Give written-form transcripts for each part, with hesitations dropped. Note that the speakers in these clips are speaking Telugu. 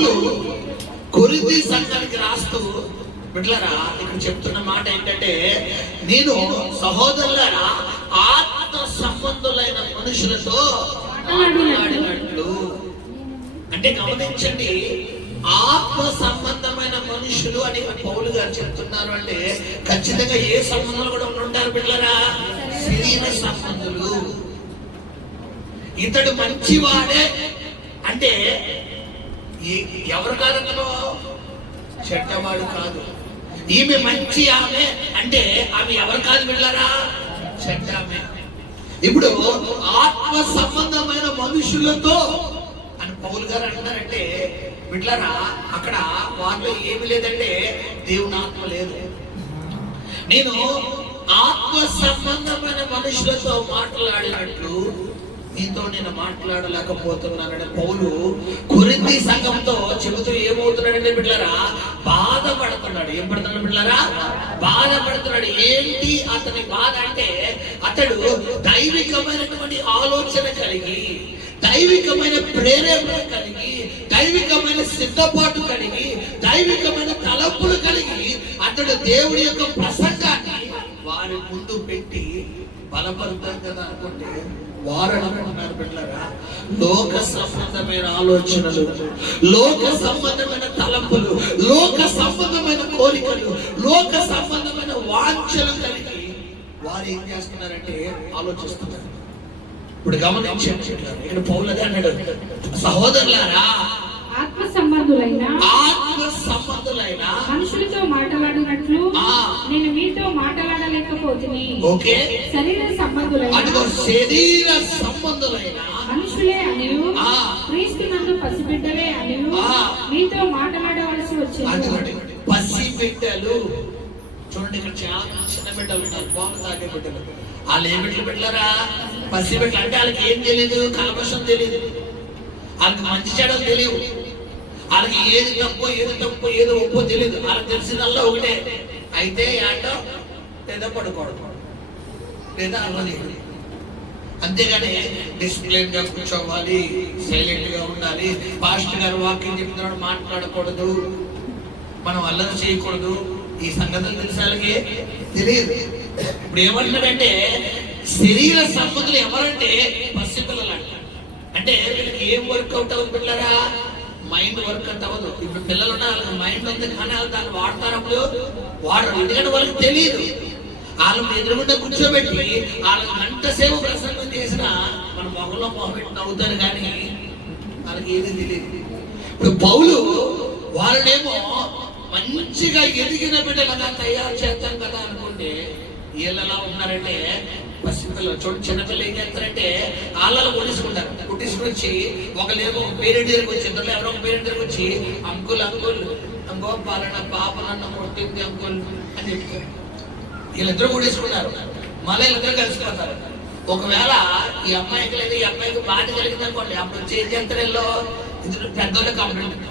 పౌలు కొరింథీ సంఘానికి రాస్తూ బిడ్డలారా ఇక్కడ చెప్తున్న మాట ఏంటంటే, నేను సహోదరులారా ఆత్మ సంబంధులైన మనుషులతో మాట్లాడినట్లు. అంటే గమనించండి, ఆత్మ సంబంధమైన మనుషులు అని పౌలు గారు చెప్తున్నారు. అంటే ఖచ్చితంగా ఏ సంబంధాలు కూడా ఉంటారు బిడ్డలారా? శరీర సంబంధులు. ఇతడు మంచివాడే అంటే ఎవరు కాదంలో చెడ్డవాడు కాదు. ఈమె మంచి ఆమె అంటే ఆమె ఎవరు కాదు బిడ్డలారా? చెడ్డ ఆమె. ఇప్పుడు ఆత్మ సంబంధమైన మనుషులతో అని పౌలు గారు అంటున్నారంటే బిడ్డలారా, అక్కడ వారిలో ఏమి లేదంటే దేవుని ఆత్మ లేదు. నేను ఆత్మ సంబంధమైన మనుషులతో మాట్లాడినట్లు నీతో నేను మాట్లాడలేకపోతున్నానని పౌలు కొరింథీ సంఘంతో చెబుతూ ఏమవుతున్నాడంటే బిడ్డలారా, బాధపడుతున్నాడు. ఏం పడుతున్నాడు బిడ్డలారా? బాధపడుతున్నాడు. ఏంటి అతని బాధ అంటే, అతడు దైవికమైనటువంటి ఆలోచన కలిగి, దైవికమైన ప్రేరేపణ కలిగి, దైవికమైన సిద్ధపాటు కలిగి, దైవికమైన తలంపులు కలిగి అతడు దేవుడి యొక్క ప్రసంగాన్ని వారి ముందు పెట్టి బలపడతాం కదా అనుకుంటే వారు అనుకుంటున్నారు బిడ్డలారా, లోక సంబంధమైన ఆలోచనలు, లోక సంబంధమైన తలంపులు, లోక సంబంధమైన కోరికలు, లోక సంబంధమైన వాంఛలు కలిగి వారు ఏం చేస్తున్నారంటే ఆలోచిస్తున్నారు. ఇప్పుడు గమనించండి, ఇక్కడ పౌలు అదే అన్నాడు, సహోదరులారా ఆత్మ సంబంధులైన మనుషులతో మాట్లాడినట్లు నేను మీతో మాట్లాడలేకపోతుంది. ఓకే, శరీర సంబంధులైన మనుషులే అని, క్రీస్తునందు పసిబిడ్డలే అని మీతో మాట్లాడవలసి వచ్చింది. పసిబిడ్డలు చూడండి, ఇక్కడ చాలా చిన్న బిడ్డలు ఉన్నారు, పాలు తాగే బిడ్డలు. వాళ్ళు ఏ బిడ్డలు బిడ్డలారా? పసిబిడ్డలు. అంటే వాళ్ళకి ఏం తెలియదు, కల్మషం తెలియదు, వాళ్ళకి మంచి చెడలు తెలియవు, వాళ్ళకి ఏది తప్పో ఏది ఒప్పో తెలియదు. వాళ్ళకి తెలిసిందల్లా ఒకటే, అయితే ఆటో లేదా పడుకోవడం లేదా అవ్వదు. అంతేగాని డిసిప్లిన్ గా కూర్చోవాలి, సైలెంట్ గా ఉండాలి, పాస్టర్ గారు వాక్యం చెప్తున్నాడు మాట్లాడకూడదు, మనం అల్లరి చేయకూడదు, ఈ సంగతులు తెలిసాలకి తెలియదు. ఇప్పుడు ఏమంటున్నాడంటే శరీర సంబంధులు ఎవరంటే పసిపిల్లలు అంట. అంటే వీళ్ళకి ఏం వర్కౌట్ అవుతుంది పిల్లరా? మైండ్ వర్కౌట్ అవ్వదు. ఇప్పుడు పిల్లలు ఉన్న వాళ్ళకి మైండ్ ఉంది, కానీ వాళ్ళు దాన్ని వాడతారు, అప్పుడు వాడరు. ఎందుకంటే వాళ్ళకి తెలియదు. వాళ్ళని ఎదురుగుండా కూర్చోబెట్టి వాళ్ళకి గంట సేపు ప్రసంగం చేసిన మన మొహంలో మొహం పెట్టి నవ్వుతారు, కానీ వాళ్ళకి ఏది తెలియదు. ఇప్పుడు పౌలు వాళ్ళనేమో మంచిగా ఎదిగిన బిడ్డలుగా తయారు చేస్తాం కదా అనుకుంటే వీళ్ళు ఎలా ఉన్నారంటే పసిపిల్లలు. చూడండి, చిన్నపిల్లలు ఏం చేస్తారంటే వాళ్ళలో కొట్టించుకుంటారు. కొట్టించుకొచ్చి ఒకలేమో పేరెంట్ దగ్గరికి వచ్చి, ఇద్దరు ఎవరో ఒక పేరెంట్ దగ్గరికి వచ్చి అంకుల్ అంకో పాలన పాప నన్ను కొట్టింది అంకుల్ అని చెప్తారు. వీళ్ళిద్దరూ కొట్టించుకున్నారు, మళ్ళీ వీళ్ళిద్దరూ కలిసిపోతారు. ఒకవేళ ఈ అమ్మాయికి లేదా ఈ అమ్మాయికి బాధ కలిగింది అనుకోండి, అప్పుడు వచ్చి ఏం చేస్తారు వీళ్ళు? ఇద్దరు పెద్దోళ్ళ కంప్లైంట్.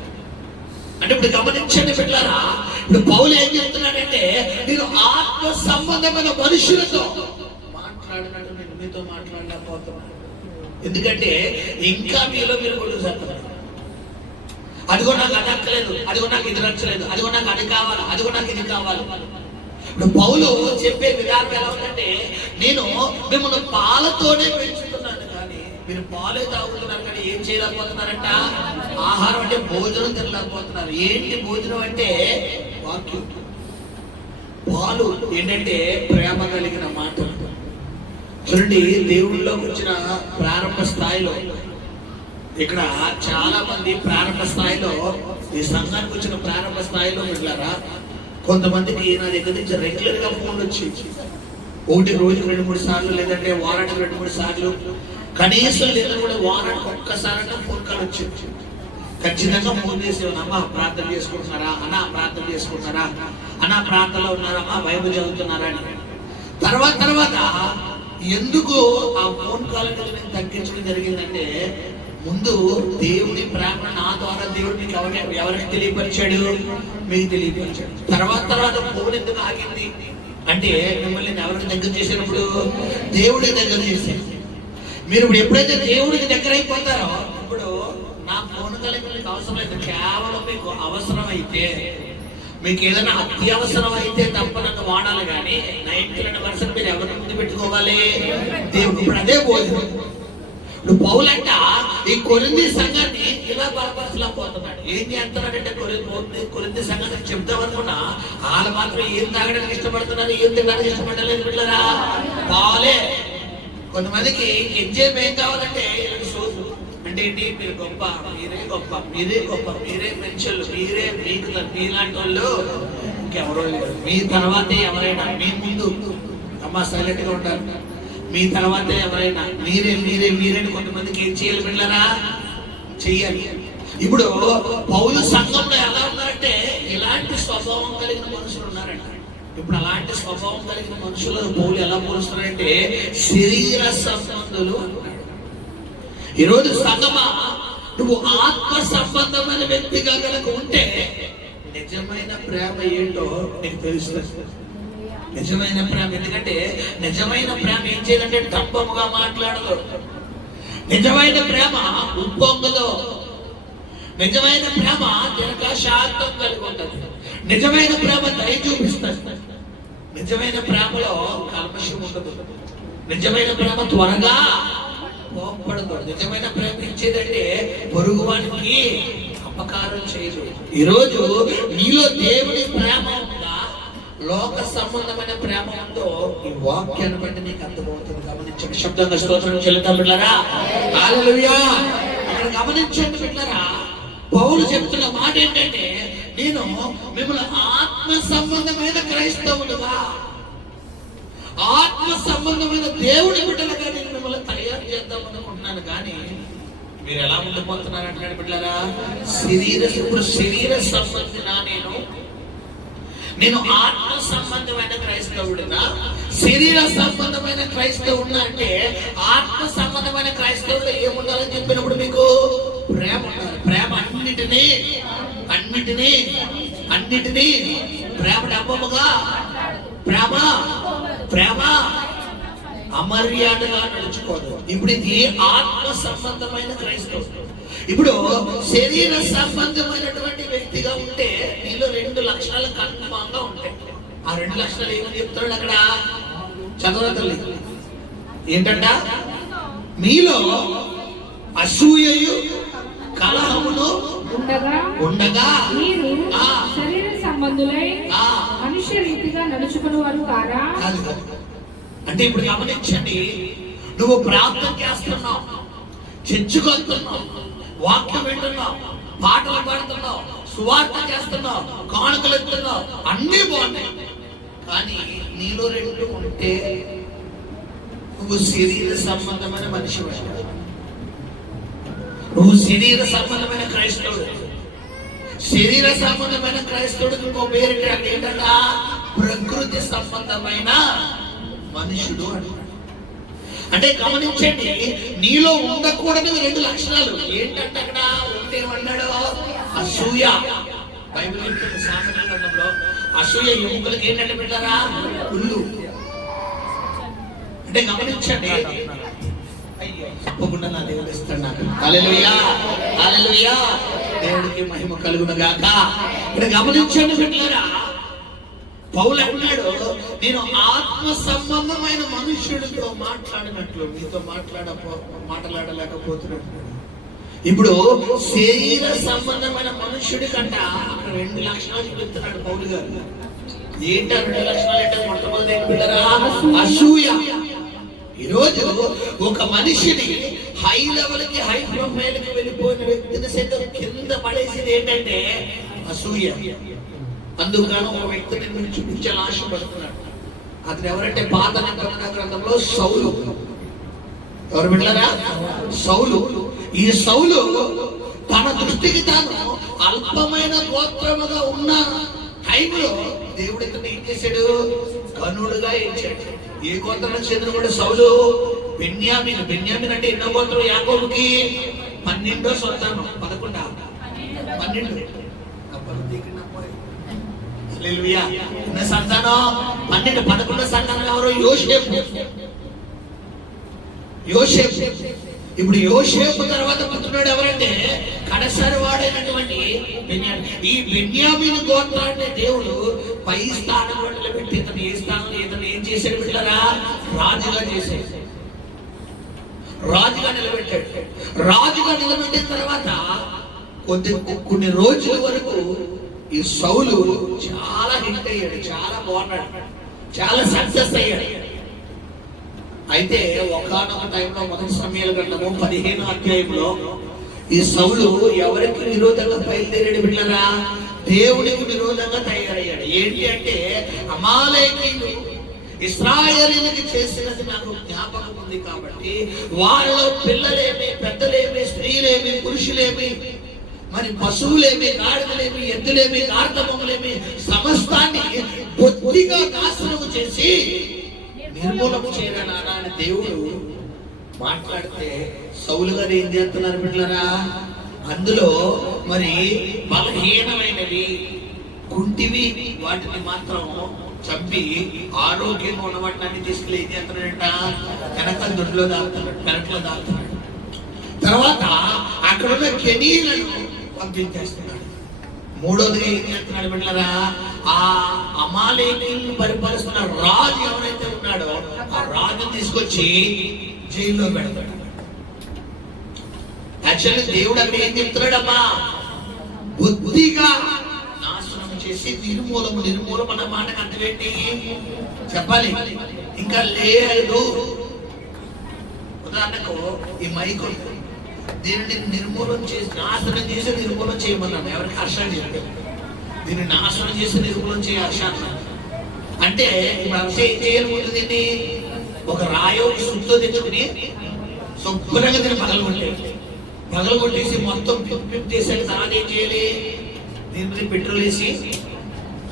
అంటే ఇప్పుడు గమనించండి బిడ్డలారా, ఇప్పుడు పౌలు ఏం చెప్తున్నాడంటే నేను ఆత్మ సంబంధమైన మనుషులతో మాట్లాడినట్టు నేను మీతో మాట్లాడలేకపోతున్నాను. ఎందుకంటే ఇంకా మీలో మీరు కొడుకు చేస్తున్నారు. అదిగో నాకు అది అక్కలేదు, అదిగో నాకు ఇది నచ్చలేదు, అదిగో నాకు అది కావాలి, అదిగో నాకు ఇది కావాలి. ఇప్పుడు పౌలు చెప్పే విధానం ఎలా ఉందంటే, నేను మిమ్మల్ని పాలతోనే పెంచుతున్నాను కానీ మీరు పాలే తాగుతున్నారు, కానీ ఏం చేయలేకపోతున్నారంట? ఆహారం అంటే భోజనం తినలేకపోతున్నారు. ఏంటి భోజనం అంటే? వాక్యం. పాలు ఏంటంటే ప్రేమ కలిగిన మాటలు. చూడండి, దేవుళ్ళలోకి వచ్చిన ప్రారంభ స్థాయిలో ఇక్కడ చాలా మంది ప్రారంభ స్థాయిలో, ఈ సంఘానికి వచ్చిన ప్రారంభ స్థాయిలో వెళ్ళారా, కొంతమందికి నా దగ్గర నుంచి రెగ్యులర్ గా ఫోన్లు వచ్చి ఒకటి రోజుకి 2-3 సార్లు, లేదంటే వారానికి 2-3 సార్లు, కనీసం లేదా కూడా వారానికి ఒక్కసారైనా ఫోన్ కాల్ వచ్చి ఖచ్చితంగా ఫోన్ చేసి, అమ్మా ప్రార్థన చేసుకుంటున్నారా, అన్నా ప్రార్థన చేసుకుంటున్నారా, అన్నా ప్రార్థనలో ఉన్నారమ్మా, బైబిల్ చదువుతున్నారా అని. తర్వాత ఎందుకు ఆ ఫోన్ కాల్ నేను తగ్గించడం జరిగిందంటే, ముందు దేవుని ప్రేమ నా ద్వారా దేవుడు మీకు ఎవరికి తెలియపరిచాడు? మీకు తెలియపరిచాడు. తర్వాత ఫోన్ ఎందుకు ఆగింది అంటే, మిమ్మల్ని ఎవరికి దగ్గర చేసినప్పుడు దేవుడి దగ్గర చేశాడు. మీరు ఇప్పుడు ఎప్పుడైతే దేవుడికి దగ్గర అయిపోతారో, ఇప్పుడు నా ఫోన్ కలిగి మీకు అవసరం అవసరం లేదు. కేవలం మీకు అవసరం అయితే, మీకు ఏదైనా అత్యవసరం అయితే తప్ప నన్ను వాడాలి. కానీ 99% మీరు ఎవరి ముందు పెట్టుకోవాలి? దేవుడు. ఇప్పుడు అదే భోజనం. నువ్వు పౌలంట ఈ కొరింథీ సంఘాన్ని ఇలా బలపరచలేకపోతున్నాడు. ఏం చేస్తున్నాడంటే కొరింథీ సంఘానికి చెప్తాం అనుకున్నా, వాళ్ళు మాత్రం ఏం తాగడానికి ఇష్టపడుతున్నారు, ఏం తినడానికి ఇష్టపడలేదు. బిడ్డలారా, పాలే. కొంతమందికి ఎంజాయ్ ఏం కావాలంటే సోపు అంటే ఏంటి? మీరు గొప్ప, మీరే గొప్ప, మీరే గొప్ప, మీరే మంచోళ్ళు, మీరే మీకు మీలాంటి వాళ్ళు ఇంకెవరో లేరు. మీ తర్వాతే ఎవరైనా, మీ ముందు అమ్మ సైలెంట్ గా ఉంటారు, మీ తర్వాతే ఎవరైనా, మీరే మీరే మీరే. కొంతమందికి ఏం చేయాలి బిడ్డలారా? చెయ్యాలి. ఇప్పుడు పౌలు సంఘంలో ఎలా ఉన్నారంటే ఇలాంటి స్వభావం కలిగిన మనుషులు ఉన్నారంట. ఇప్పుడు అలాంటి స్వభావం కలిగిన మనుషులను పౌలు ఎలా పోలుస్తున్నారంటే శరీర సంబంధులు. ఈరోజు సంగమా, నువ్వు ఆత్మ సంబంధమైన వ్యక్తిగా కనుక ఉంటే నిజమైన ప్రేమ ఏంటో నీకు తెలుస్తుంది. నిజమైన ప్రేమ. ఎందుకంటే నిజమైన ప్రేమ ఏం చేయాలంటే డంబముగా మాట్లాడదు. నిజమైన ప్రేమ ఉప్పొంగదు. నిజమైన ప్రేమ దీర్ఘశాంతం కలిగి ఉంటుంది. నిజమైన ప్రేమ దయ చూపిస్తుంది. నిజమైన ప్రేమలో కల్మషం ఉండదు. నిజమైన ప్రేమ త్వరగా కోపపడదు. నిజమైన ప్రేమ ఇచ్చేదంటే పొరుగువానికి అపకారం చేయదు. ఈరోజు నీలో దేవుని ప్రేమ ఉందా, లోక సంబంధమైన ప్రేమ ఉందో, ఈ వాక్యాన్ని బట్టి నీకు అర్థమవుతుంది. గమనించండి. శబ్దంగా స్తోత్రం చెల్లిద్దాం బిడ్డలారా. హల్లెలూయా. ఇక్కడ గమనించండి బిడ్డలారా, పౌలు చెప్తున్న మాట ఏంటంటే, నేను మిమ్మల్ని ఆత్మ సంబంధమైన క్రైస్తవులుగా, ఆత్మ సంబంధమైన దేవుడి బిడ్డలుగా నేను మిమ్మల్ని తయారు చేద్దాం అనుకుంటున్నాను. కానీ మీరు ఎలా ఉండిపోతున్నారు అంటున్నాడు బిడ్డలారా. ఇప్పుడు శరీర సంబంధినా నేను ఆత్మ సంబంధమైన క్రైస్తవుడినా, శరీర సంబంధమైన క్రైస్తవుడినా? అంటే ఆత్మ సంబంధమైన క్రైస్తవుడు ఏముండాలని చెప్పినప్పుడు మీకు ప్రేమ ఉండాలి. ప్రేమ అన్నిటినీ ప్రేమ డబ్బముగా, ప్రేమ ప్రేమ అమర్యాదగా నడుచుకోదు. ఇప్పుడు ఇది ఆత్మ సంబంధమైన క్రైస్తవుడు. ఇప్పుడు శరీర సంబంధమైనటువంటి వ్యక్తిగా ఉంటే నీలో 2 లక్షణాలు కన్ఫామ్గా ఉంటాయి. ఆ 2 లక్షణాలు ఏమని చెప్తాడు అక్కడ? చదవతల్లి ఏంటంట? మీలో అసూయయు కలహమును ఉండగా మీరు శరీర సంబంధులై మనుష్య రీతిగా నడుచుకునేవారు కారా? అంటే ఇప్పుడు గమనించండి, నువ్వు ప్రార్థన చేస్తున్నావు, చర్చకొస్తున్నావు, వాక్యం వింటున్నావు, పాటలు పాడుతున్నావు, సువార్త చేస్తున్నావు, కానుకలు ఎత్తున్నావు, అన్నీ బాగున్నాయి. కానీ నీలో 2 ఉంటే నువ్వు శరీర సంబంధమైన మనిషి. నువ్వు శరీర సంబంధమైన క్రైస్తవుడు. శరీర సంబంధమైన క్రైస్తవుడికి ఇంకో పేరు ఏంటంట? ప్రకృతి సంబంధమైన మనుషుడు అంటారు. అంటే గమనించండి, నీలో ఉండకూడని 2 లక్షణాలు ఏంటంటే అక్కడ ఉంటేమన్నాడు? అసూయ. బైబిల్ చెప్తుంది సామెతల గ్రంథంలో అసూయ ఎముకలకు ఏంటంటే పెట్టారా? కుళ్ళు. అంటే గమనించండి, తప్పకుండా నా దేవుడు ఇస్తాడు నాకు. హల్లెలూయా, హల్లెలూయా. దేవుడికి మహిమ కలుగును గాక. ఇక్కడ గమనించండి బిడ్డలారా, పౌలు అన్నాడు, నేను ఆత్మ సంబంధమైన మనుష్యుడితో మాట్లాడినట్లు మీతో మాట్లాడలేకపోతున్నాడు. ఇప్పుడు శరీర సంబంధమైన మనుష్యుడి కంట అక్కడ 2 లక్షణాలు చెప్తున్నాడు పౌలు గారు. ఏంటో 2 లక్షణాలు అంటే మొట్టమొదటి ఏంటి బిడ్డలారా? అసూయ. ఈరోజు ఒక మనిషిని హై లెవెల్ కి, హై ప్రొఫైల్ కి వెళ్ళిపోయిన వ్యక్తిని సైతం కింద పడేసేది ఏంటంటే అసూయ. అందుకని ఒక వ్యక్తిని మీరు చూపించాలని ఆశపడుతున్నాడు. అతను ఎవరంటే పాత నిబంధన గ్రంథంలో సౌలు. ఎవరు బిడ్డలారా? సౌలు. ఈ సౌలు తన దృష్టికి తాను అల్పమైన గోత్రముగా ఉన్న టైంలో దేవుడు ఇతను ఏం చేశాడు? గనుడుగా ఇచ్చాడు. ఏ గోత్రం చెందిన కూడా సౌలు? బెన్యామీన్. బెన్యామీన్ అంటే ఎన్నో గోత్రం? యాకోబుకి 12వ సంతానం. 11 12 సంతానం. 12 11 సంతానం ఎవరు? యోసేపు. ఇప్పుడు యోసేపు తర్వాత పుట్టినాడు ఎవరంటే కడసారి వాడైనటువంటి బెన్యామీను. ఈ బెన్యామీను గోత్రాన్ని దేవుడు పై స్థానంలో నిలబెట్టి ఇతను ఏ స్థానం ఇతను ఏం చేశాడు బిడ్డలారా? రాజుగా చేశాడు, రాజుగా నిలబెట్టాడు. రాజుగా నిలబెట్టిన తర్వాత కొన్ని రోజుల వరకు ఈ సౌలు చాలా హిట్ అయ్యాడు, చాలా బాగున్నాడు, చాలా సక్సెస్ అయ్యాడు. అయితే ఒకానొక టైంలో మొదటి సమయాల గ్రంథము 15వ అధ్యాయంలో ఈ సౌలు ఎవరికి విరోధంగా బయలుదేరాడు బిడ్డలారా? దేవునికి విరోధంగా తయారయ్యాడు. ఏంటి అంటే అమాలేకీయులు ఇశ్రాయేలీయులకు చేసినది నాకు జ్ఞాపకం ఉంది కాబట్టి వాళ్ళలో పిల్లలేమి, పెద్దలేమి, స్త్రీలేమి, పురుషులేమి, మరి పశువులేమి, గాడిదలేమి, ఎద్దులేమి, కార్తమములేమి సమస్తాన్ని బొత్తిగా నాశనము చేసి నిర్మూలన చేయనన్నా అని దేవుడు మాట్లాడితే సౌలు గారు ఏం చేస్తున్నారు బిడ్డలారా? అందులో మరి బలహీనమైనవి, కుంటివి వాటిని మాత్రం చంపి ఆరోగ్యంగా ఉన్న వాటిని తీసుకెళ్ళి ఏం చేస్తున్నాడంట? వెనక దొడ్లో దాగుతున్నాడు, పెరట్లో దాగుతున్నాడు. తర్వాత అక్కడున్న కెనీలను పంపించేస్తున్నాడు. మూడోది ఏం చేస్తున్నాడు బిడ్డలారా? ఆ అమాలేకీయులను పరిపాలిస్తున్న రాజు ఎవరైతే ఉన్నాడో ఆ రాజు తీసుకొచ్చి జైల్లో పెడతాడు. యాక్చువల్లీ దేవుడు అక్కడ ఏం చెప్తున్నాడమ్మా? బుద్ధిగా నాశనం చేసి నిర్మూలం అన్న మాటకు అర్థం ఏంటి చెప్పాలి? ఇంకా లేదు. ఉదాహరణకు ఈ మైకు దీనిని నిర్మూలన చేసి నాశనం చేసి నిర్మూలన చేయమన్నాను. ఎవరికి హర్ష చెప్పారు? దీన్ని నాశనం చేసి నిర్మూలన చేయ హర్ష అన్నాను. అంటే ఇప్పుడు హర్ష ఏం చేయాలి? ముందు దీన్ని ఒక రాయో సుత్తో తెచ్చుకుని శుభ్రంగా దీన్ని పగలగొట్టేసి మొత్తం పిప్ చేసాక తర్వాత ఏం చేయాలి? దీని మీద పెట్రోల్ వేసి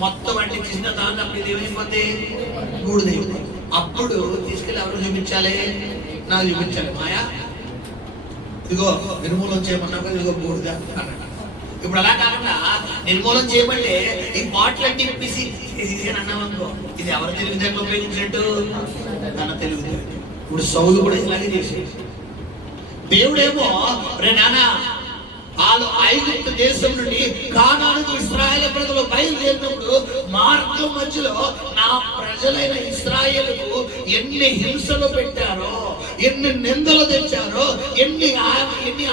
మొత్తం అంటే చిన్న దాన్ని అప్పుడు ఇది ఏమైపోతే బూడిదైపోతుంది. అప్పుడు తీసుకెళ్ళి ఎవరు చూపించాలి? నాకు చూపించాలి. మాయా ఇదిగో నిర్మూలన చేయమన్నా ఇదిగో బూడిద అన్నాడు. ఇప్పుడు అలా కాకుండా నిర్మూలన చేయమంటే ఈ బాటిల్ ఇప్పేసి అన్నామనుకో, ఇది ఎవరి తెలివితేటలు ఉపయోగించినట్టు? తన తెలివితేటలు. ఇప్పుడు సౌలు కూడా ఇలాగే చేసేది. దేవుడేమో రే నాన్న వాళ్ళు ఐగుప్తు దేశం నుండి కానానుకు ఇశ్రాయేలు ప్రజలు బయలుదేరినప్పుడు మార్గం మధ్యలో నా ప్రజలైన ఇశ్రాయేలుకు ఎన్ని హింసలు పెట్టారో, ఎన్ని నిందలు తెచ్చారో, ఎన్ని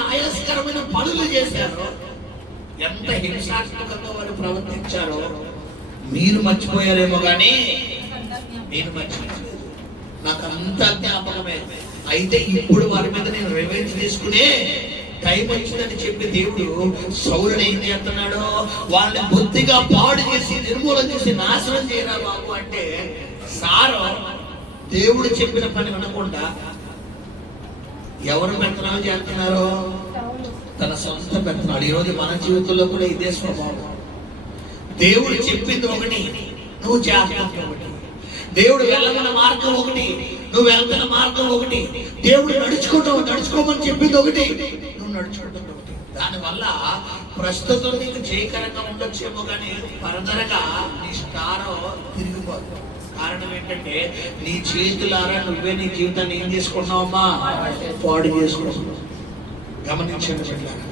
ఆయాస్కరమైన పనులు చేశారో, ఎంత హింసాత్మకంగా వారు ప్రవర్తించారో మీరు మర్చిపోయారేమో కానీ నేను మర్చిపోలేదు. నాకు అంత జ్ఞాపకమే. అయితే ఇప్పుడు వారి మీద నేను రివెంజ్ తీసుకునే టైం వచ్చిందని చెప్పి దేవుడు సౌలుని ఏం చేస్తున్నాడో వాళ్ళని బొత్తిగా పాడు చేసి నిర్మూలన చేసి నాశనం చేయరా బాబు అంటే సారో దేవుడు చెప్పిన పని వినకుండా ఎవరు పెత్తనాలు చేస్తున్నారో తన సొంత పెత్తనాడు. ఈరోజు మన జీవితంలో కూడా ఇదే స్వభావం. దేవుడు చెప్పింది ఒకటి, నువ్వు చేస్తున్నది ఒకటి. దేవుడు వెళ్ళమన్న మార్గం ఒకటి, నువ్వు వెళ్తున్న మార్గం ఒకటి. దేవుడు నడుచుకోమని చెప్పింది ఒకటి, నువ్వు నడుచుకుంటుంది ఒకటి. దానివల్ల ప్రస్తుతం నీకు జయకరంగా ఉండొచ్చేమో కానీ ఫర్దర్గా నీ స్టారో తిరిగిపోతుంది. కారణం ఏంటంటే నీ చేతులారా నువ్వే నీ జీవితాన్ని ఏం చేసుకున్నావమ్మా? పాడు చేసుకుంటున్నావు. గమనించండి బిడ్డలారా,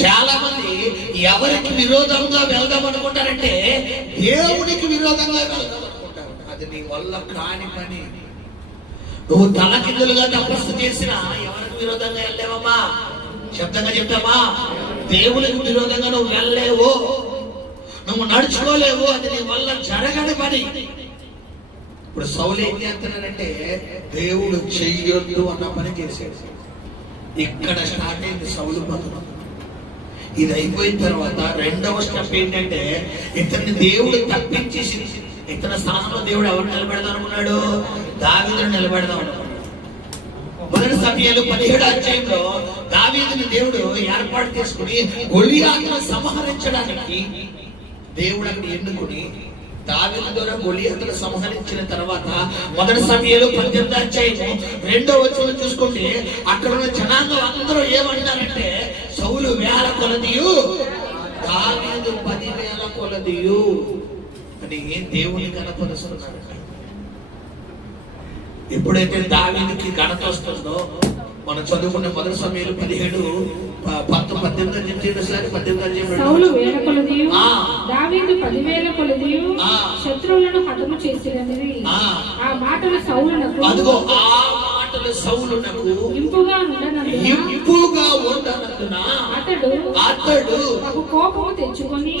చాలా మంది ఎవరికి విరోధంగా వెళ్దాం అనుకుంటారంటే దేవునికి విరోధంగా వెళ్దాం అనుకుంటారు. అది నీ వల్ల కాని పని. నువ్వు తలకిందులుగా తపస్సు చేసినా ఎవరికి విరోధంగా వెళ్ళలేవమ్మా? శబ్దంగా చెప్తామా? దేవునికి విరోధంగా నువ్వు వెళ్ళలేవు, నువ్వు నడుచుకోలేవు. అది నీ వల్ల జరగని పని. ఇప్పుడు సౌలు ఏం చేస్తున్నాడంటే దేవుడు చెయ్యొద్దు అన్న పని చేశాడు. ఇక్కడ స్టార్ట్ అయింది సౌలు పనులు. ఇది అయిపోయిన తర్వాత రెండవ స్టెప్ ఏంటంటే ఇతన్ని దేవుడు తప్పించేసి ఇతని స్థానంలో దేవుడు ఎవరు నిలబెడదాం అనుకున్నాడు? దావీదును నిలబెడదాం అనుకున్నాడు. మొదటి సమయాలు 17వ అధ్యాయంలో దావీదుని దేవుడు ఏర్పాటు చేసుకుని గొలియాతును సంహరించడానికి దేవుడు అక్కడ ఎన్నుకుని దావీదు ద్వారా గొలియాతును సంహరించిన తర్వాత మొదటి సమయాలు 18వ అధ్యాయము 2వ వచనం చూసుకుంటే అక్కడ ఉన్న జనాంగం అందరూ ఏమంటారంటే సౌలు 1000 కొలదియు దావీదు 10,000 కొలదియు అని దేవుని కనపరుస్తున్నాడు. ఎప్పుడైతే దావీదుకి ఘనత వస్తుందో మనం చదువుకున్న మొదటి సమయంలో 17:18 సౌలు వేల కొలదియు ఆ. దావీదు 10,000 కొలదియు ఆ. శత్రువులను హతము చేసినది. ఆ. ఆ మాటలు సౌలునకు అదిగో ఆ మాటలు సౌలునకు ఇంపుగా ఉండనందున ఇంపుగా ఉండనందున అతడు తనకు కోపము తెచ్చుకుని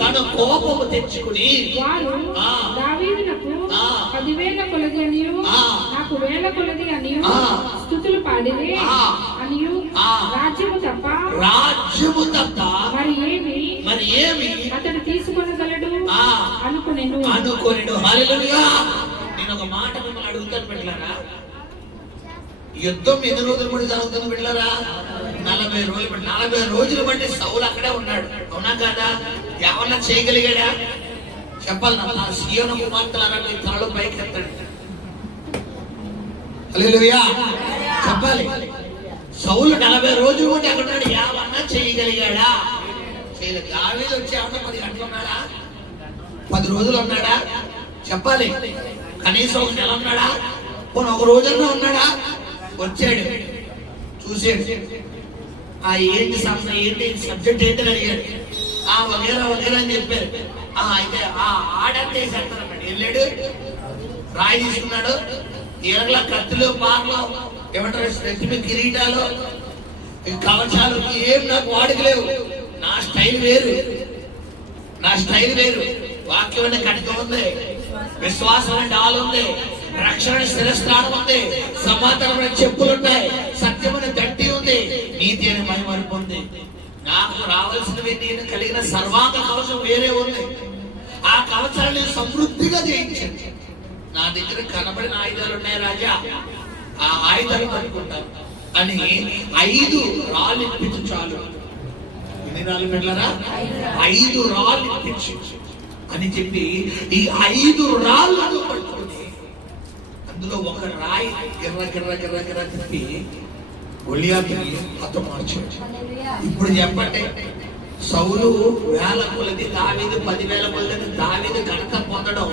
వారు ఆ. దావీదునకు ఆ. 10,000 కొలది అనియు ఆ. నాకు 1,000 కొలది అనియు ఆ. స్తుతులు పాడిరే ఆ. అనియు ఆ. రాజ్యము తప్ప మరి ఏమి అతడు తీసుకొనగలడు ఆ. అనుకొనెను. హల్లెలూయా. నేను ఒక మాట మిమ్మల్ని అడుగుతాను బిడ్డలారా, యుద్ధం ఎన్ని రోజులు బట్టి జరుగుతుంది బిడ్డలారా? 40 రోజులు బట్టి. 40 రోజులు బట్టి సౌలు అక్కడే ఉన్నాడు, అవునా కాదా? ఎవరన్నా చేయగలిగాడా? చెప్పాలి. నా సీయోను కుమార్తెలారా మీ తలలు పైకి ఎత్తండి. హల్లెలూయా చెప్పాలి. సౌలు 40 రోజులు బట్టి అక్కడ ఉన్నాడు, ఏమన్నా చేయగలిగాడా? చేయలేదు. దావీదు వచ్చి ఏమన్నా 10 గంటలు ఉన్నాడా? 10 రోజులు ఉన్నాడా? చెప్పాలి. కనీసం ఒక నెల ఉన్నాడా? పోనీ ఒక రోజన్నా ఉన్నాడా? వచ్చాడు, చూసాడు, ఏంటి సబ్జెక్ట్ ఏంటి అని అడిగాడు. వగేరా అని చెప్పారు. అయితే ఆడంటే వేసేస్తారన్నమాట. వెళ్ళాడు, రాయి తీసుకున్నాడు, ఈరగల కత్తులు, పార్లు, ఏమంటారు, నెత్తిమి కిరీటాలు, కవచాలు ఏం నాకు వాడికి లేవు. నా స్టైల్ వేరు. వాక్యం కటిక ఉంది, విశ్వాసం డాల్ ఉంది, రక్షణ శిరస్త్రాణం ఉంది, సమాధానమైన చెప్పులు ఉన్నాయి, సత్యమైన గట్టి ఉంది, నీతి అనే మహిమర్పు ఉంది. నాకు రావాల్సినవి నేను కలిగిన సర్వాంగ కవచం వేరే ఉంది. ఆ కవచాలను సమృద్ధిగా జయించండి. నా దగ్గర కనబడిన ఆయుధాలు ఉన్నాయి రాజా, ఆ ఆయుధాలు పట్టుకుంటాను అని 5 రాళ్ళు ఇప్పించు చాలు. ఎన్ని రాళ్ళు పెట్టారా? 5 రాళ్ళు ఇప్పించు అని చెప్పి ఈ 5 రాళ్ళను పట్టుకుని అందులో ఒక రాయి గిర్ర తిప్పి గొలియాతుని హతమార్చాడు. ఇప్పుడు చెప్పండి, సౌలు 1000 కొలది, దావీదు 10,000 కొలది. దావీదు ఘనత పొందడం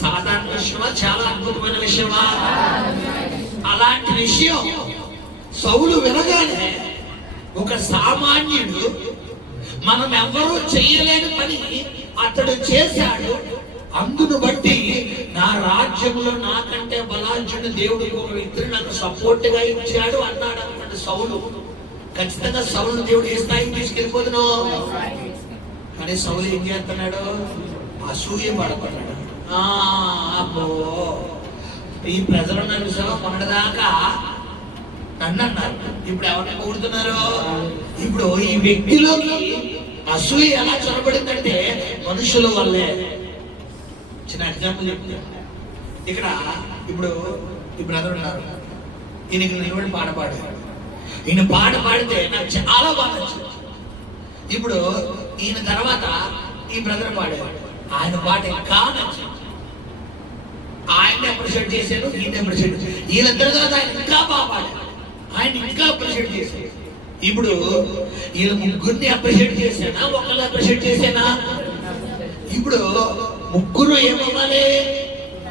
సాధారణ విషయమా? చాలా అద్భుతమైన విషయమా? అలాంటి విషయం సౌలు వినగానే ఒక సామాన్యుడు, మనం ఎవ్వరూ చేయలేని పని అతడు చేశాడు, అందును బట్టి నా రాజ్యంలో నాకంటే బలార్జును దేవుడు ఒక వ్యక్తిని నాకు సపోర్ట్ గా ఇచ్చాడు అన్నాడు అన్నమాట సౌలు. ఖచ్చితంగా సౌలు దేవుడు ఏ స్థాయికి తీసుకెళ్ళిపోతున్నావు. కానీ సౌలు ఏం చేస్తున్నాడు? అసూయ పడుతున్నాడు. అబ్బో, ఈ ప్రజలు నన్ను మొన్నటిదాకా నన్ను అన్నారు, ఇప్పుడు ఎవరిని పొగుడుతున్నారు? ఇప్పుడు ఈ వ్యక్తిలోకి అసూయ ఎలా చొరబడిందంటే మనుషుల వల్లే. చిన్న ఎగ్జాంపుల్ చెప్తా. ఇక్కడ ఇప్పుడు ఈ బ్రదర్ ఉన్నారు, ఈయనకి నిలబడి పాట పాడాడు. ఈయన పాట పాడితే నాకు చాలా బాగా నచ్చింది. ఇప్పుడు ఈయన తర్వాత ఈ బ్రదర్ పాడాడు, ఆయన పాట ఇంకా నచ్చింది. ఆయన్ని అప్రిషియేట్ చేశాను, ఈయన అప్రిషియేట్ చేశాను. ఈయన తర్వాత ఆయన ఇంకా బాగా పాడాడు, ఆయన ఇంకా అప్రిషియేట్ చేశాడు. ఇప్పుడు ఈయన ముగ్గురిని అప్రిషియేట్ చేశానా, ఒకళ్ళని అప్రిషియేట్ చేశానా? ఇప్పుడు ముగ్గురు ఏమవ్వాలి?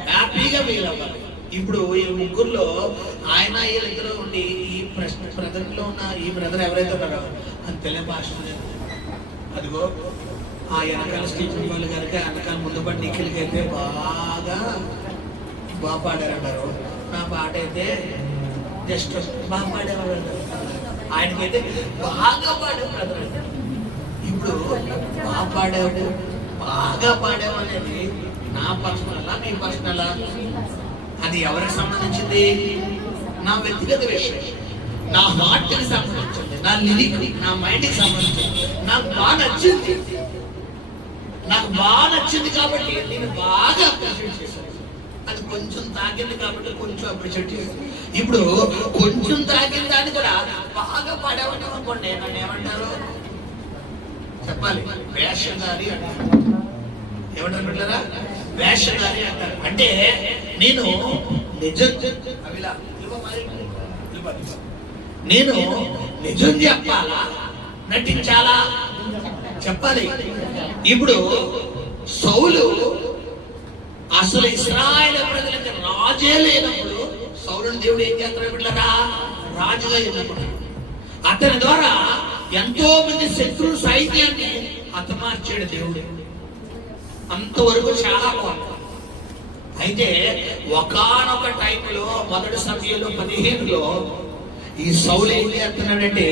హ్యాపీగా ఫీల్ అవ్వాలి. ఇప్పుడు ఈ ముగ్గురులో ఆయన వీళ్ళిద్దరూ ఉండి ఈ బ్రదర్లో ఉన్న ఈ బ్రదర్ ఎవరైతే ఉన్నారో అని తెలియని భాష అదిగో ఆ వెనకాల స్టీఫెన్ వాళ్ళు కనుక వెనకాల ముందు పడి నిఖిల్కి అయితే బాగా పాడారంటారు. నా పాట అయితే జస్ట్ బాగా పాడేవాళ్ళు అంటారు. ఆయనకైతే బాగా పాడేవాడు. ఇప్పుడు బాగా పాడేవాడు అనేది నా పర్సనలా మీ పర్సనలా? అది ఎవరికి సంబంధించింది? నా వ్యక్తిగత విషయం, నా హార్ట్కి సంబంధించింది, నా లిరిక్, నా మైండ్కి సంబంధించింది. నాకు బాగా నచ్చింది కాబట్టి నేను బాగా అప్రిషియేట్ చేశాను. అది కొంచెం తాకింది కాబట్టి కొంచెం అప్రిషియేట్ చేశాను. ఇప్పుడు కొంచెం తాకిన దాన్ని కూడా బాగా పాడేవాడు అనుకోండి, నన్ను ఏమంటారు చెప్పాలి? వేషధారి అంటారు. ఏమంటారు బిడ్డలారా? వేషధారి అంటారు. అంటే నేను నిజం చెప్పాలా, నటించాలా? చెప్పాలి. ఇప్పుడు సౌలు అసలు ఇశ్రాయేలు ప్రజలకి రాజే లేనప్పుడు సౌలుని దేవుడు ఏం చేస్తాడు బిడ్డలారా? రాజుగా ఉన్నప్పుడు అతని ద్వారా ఎంతో మంది శత్రు సైన్యాన్ని హతమార్చాడు దేవుడు. అంతవరకు చాలా బాగుంది. అయితే ఒకానొక టైంలో మొదటి సమయంలో 15లో ఈ సౌలు ఏం చేస్తున్నాడంటే,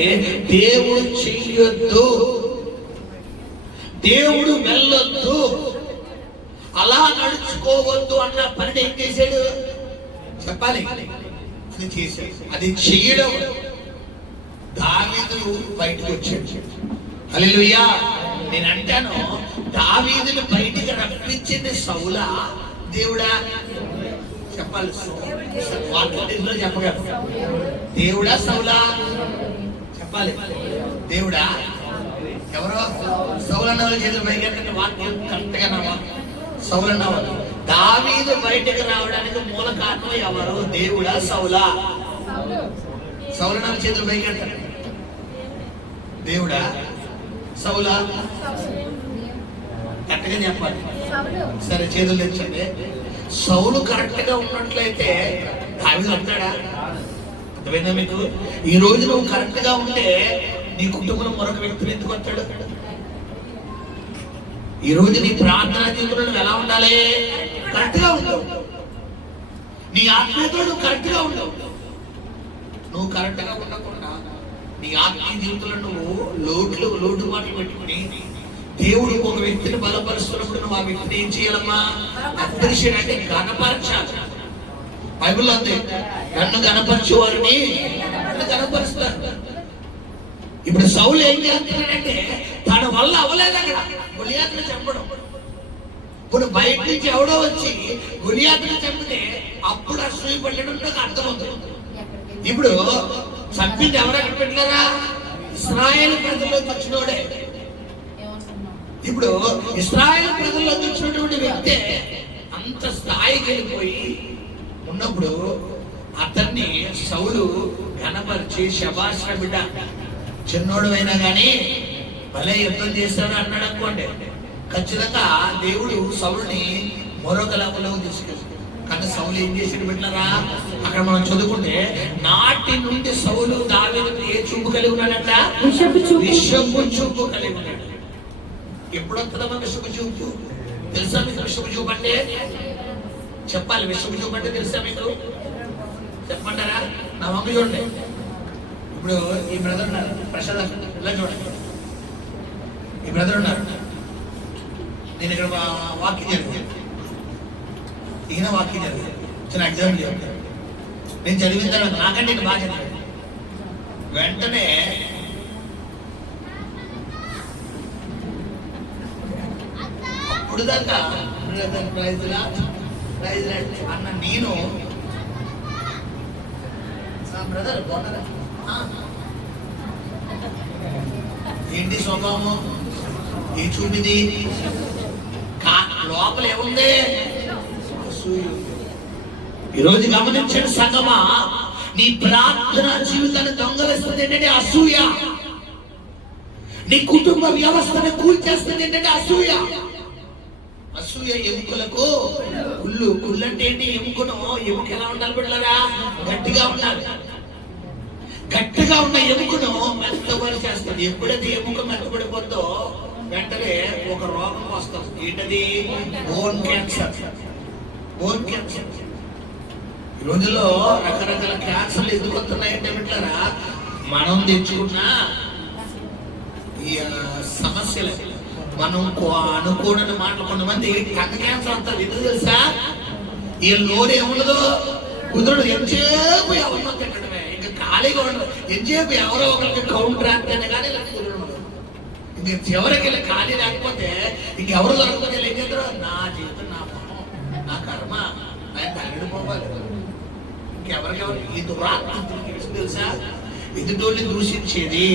దేవుడు చెయ్యొద్దు, దేవుడు వెళ్ళొద్దు, అలా నడుచుకోవద్దు అన్న పని ఏం చేశాడు చెప్పాలి, అది చేశాడు. అది చెయ్యడం దావీదు బయటకు వచ్చాడు. హల్లెలూయా. నేను అంటాను, దావీదుని బయటికి రప్పించింది సౌలా దేవుడా చెప్పాలి. వాళ్ళు చెప్పగలరు, దేవుడా సౌలా చెప్పాలి. దేవుడా ఎవరో సౌలన్న వాళ్ళు చేతులు పైకి వాక్యం కరెక్ట్గా నవ్వాలి. సౌలన్న వాళ్ళు దావీదు బయటకు రావడానికి మూల కారణం ఎవరు, దేవుడా సౌలా? సౌలన్న చేతులు పైకి అంటారు, దేవుడా సౌలా? కరెక్ట్గా చెప్పాలి. సరే చేతులు తెచ్చండి. సౌలు కరెక్ట్ గా ఉన్నట్లయితే దావీదు అంటాడా? అర్థమైందా మీకు? ఈ రోజు నువ్వు కరెక్ట్ గా ఉంటే నీ కుటుంబంలో మరొక వ్యక్తిని ఎందుకు వస్తాడు? ఈ రోజు నీ ప్రార్థనా జీవితంలో నువ్వు ఎలా ఉండాలి? కరెక్ట్ గా ఉండవు. నీ ఆత్మీయతలో నువ్వు కరెక్ట్ గా ఉండవు. నువ్వు కరెక్ట్ గా ఉండకుండా నీ ఆత్మీయ జీవితంలో నువ్వు లోటు మాటలు పెట్టుకుని దేవుడు ఒక వ్యక్తిని బలపరుస్తున్నప్పుడు నువ్వు ఆ వ్యక్తిని ఏం చేయాలమ్మా? అప్రిషియేట్ అంటే గణపరచాలి. బైబిల్లో ఉంది, నన్ను గణపరచు వారిని గణపరుస్తారు. ఇప్పుడు సౌలు ఏం చేస్తున్నాడంటే తన వల్ల అవ్వలేదు అక్కడ గొలియాతుని చంపడం. ఇప్పుడు బయట నుంచి ఎవడో వచ్చి గొలియాతుని చంపితే అప్పుడు అసూయ పడడం నాకు అర్థమవుతుంది. ఇప్పుడు చంపింది ఎవరు అక్కడ పెట్టారా? ఇశ్రాయేలు ప్రజల్లోకి వచ్చినోడే. ఇప్పుడు ఇశ్రాయేలు ప్రజల్లోకి వచ్చినటువంటి వ్యక్తే అంత స్థాయికి వెళ్ళిపోయి ఉన్నప్పుడు అతన్ని సౌలు ఘనపరిచి శబాష్ బిడ్డ, చిన్నోడు అయినా కానీ భలే యుద్ధం చేస్తాడు అన్నాడు అనుకోండి, ఖచ్చితంగా దేవుడు సౌలుని మరొక లెవెల్లోకి తీసుకెళ్తాడు. కానీ సౌలు ఏం చేసాడు బిడ్డలారా? అక్కడ మనం చదువుకుంటే నాటి నుండి సౌలు దావీదుకు ఏ చూపు కలిగి ఉన్నాడంట? విషపు చూపు కలిగి ఉన్నాడు. ఎప్పుడు వస్తుందమ్మా విషపు చూపు? తెలుసా మీకు విషపు చూపు అంటే? చెప్పాలి. విషపు చూపు అంటే తెలుసా మీకు? చెప్పమంటారా? నా మమ్మీ చూడండి. ఇప్పుడు ఈ బ్రదర్ ఉన్నారు ప్రసాద్, ఇలా చూడండి. ఈ బ్రదర్ ఉన్నారు. నేను ఇక్కడ వాకింగ్ జరిగింది, ఈయన వాకింగ్ జరిగింది, చిన్న ఎగ్జామ్ చేయండి. నేను చదివిన తర్వాత నాకంటే నేను బాగా చదివాను. వెంటనే అప్పుడు దాకా అన్న నేను బ్రదర్ బాగున్నారా? ఏంటి స్వభావం? ఈ చూపిది లోపల ఏముంది? ఈరోజు గమనించిన సంగమా, నీ ప్రార్థన జీవితాన్ని దొంగలిస్తుంది ఏంటంటే అసూయ. నీ కుటుంబ వ్యవస్థను కూల్చేస్తుంది ఏంటంటే అసూయ. అసూయ ఎముకలకు కుళ్ళు. కుళ్ళు అంటే ఏంటి? ఎముకను ఎముక ఎలా ఉండాలి బిడ్డలారా? గట్టిగా ఉండాలి. గట్టిగా ఉన్న ఎముకను మెత్తబడి చేస్తుంది. ఎప్పుడైతే ఎముక మెత్తబడిపోతుందో వెంటనే ఒక రోగం వస్తుంది. ఏంటది? Bone cancer. Bone cancer. ఈ రోజుల్లో రకరకాల క్యాన్సర్లు ఎందుకు వస్తున్నాయంటే బిడ్డలారా, మనం తెచ్చుకున్న ఈ సమస్యలు, మనం అనుకోని మాటలు. కొంతమంది కంటి క్యాన్సర్ అంటారు. ఎందుకు తెలుసా? ఈ లోన్ ఏముండదు, కుదరదు. ఎంతసేపు ఎవరినో తిట్టడమే, ఇంకా ఖాళీగా ఉండదు. ఎంతసేపు ఎవరో ఒకరికి కౌంటర్ రాస్తేనే కానీ కుదరదు. ఇంక చివరికి వెళ్ళి ఖాళీ లేకపోతే ఇంకెవరు దొరకకపోతే ఏం చేద్దరు? నా జీవితం, నా పాపం, నా కర్మ, ఆయన తగిలిపోవాలి. ఇంకెవరికెవరు ఈ దురాత్మ తెలుసా? ఎదుటోళ్ళని దూషించేది,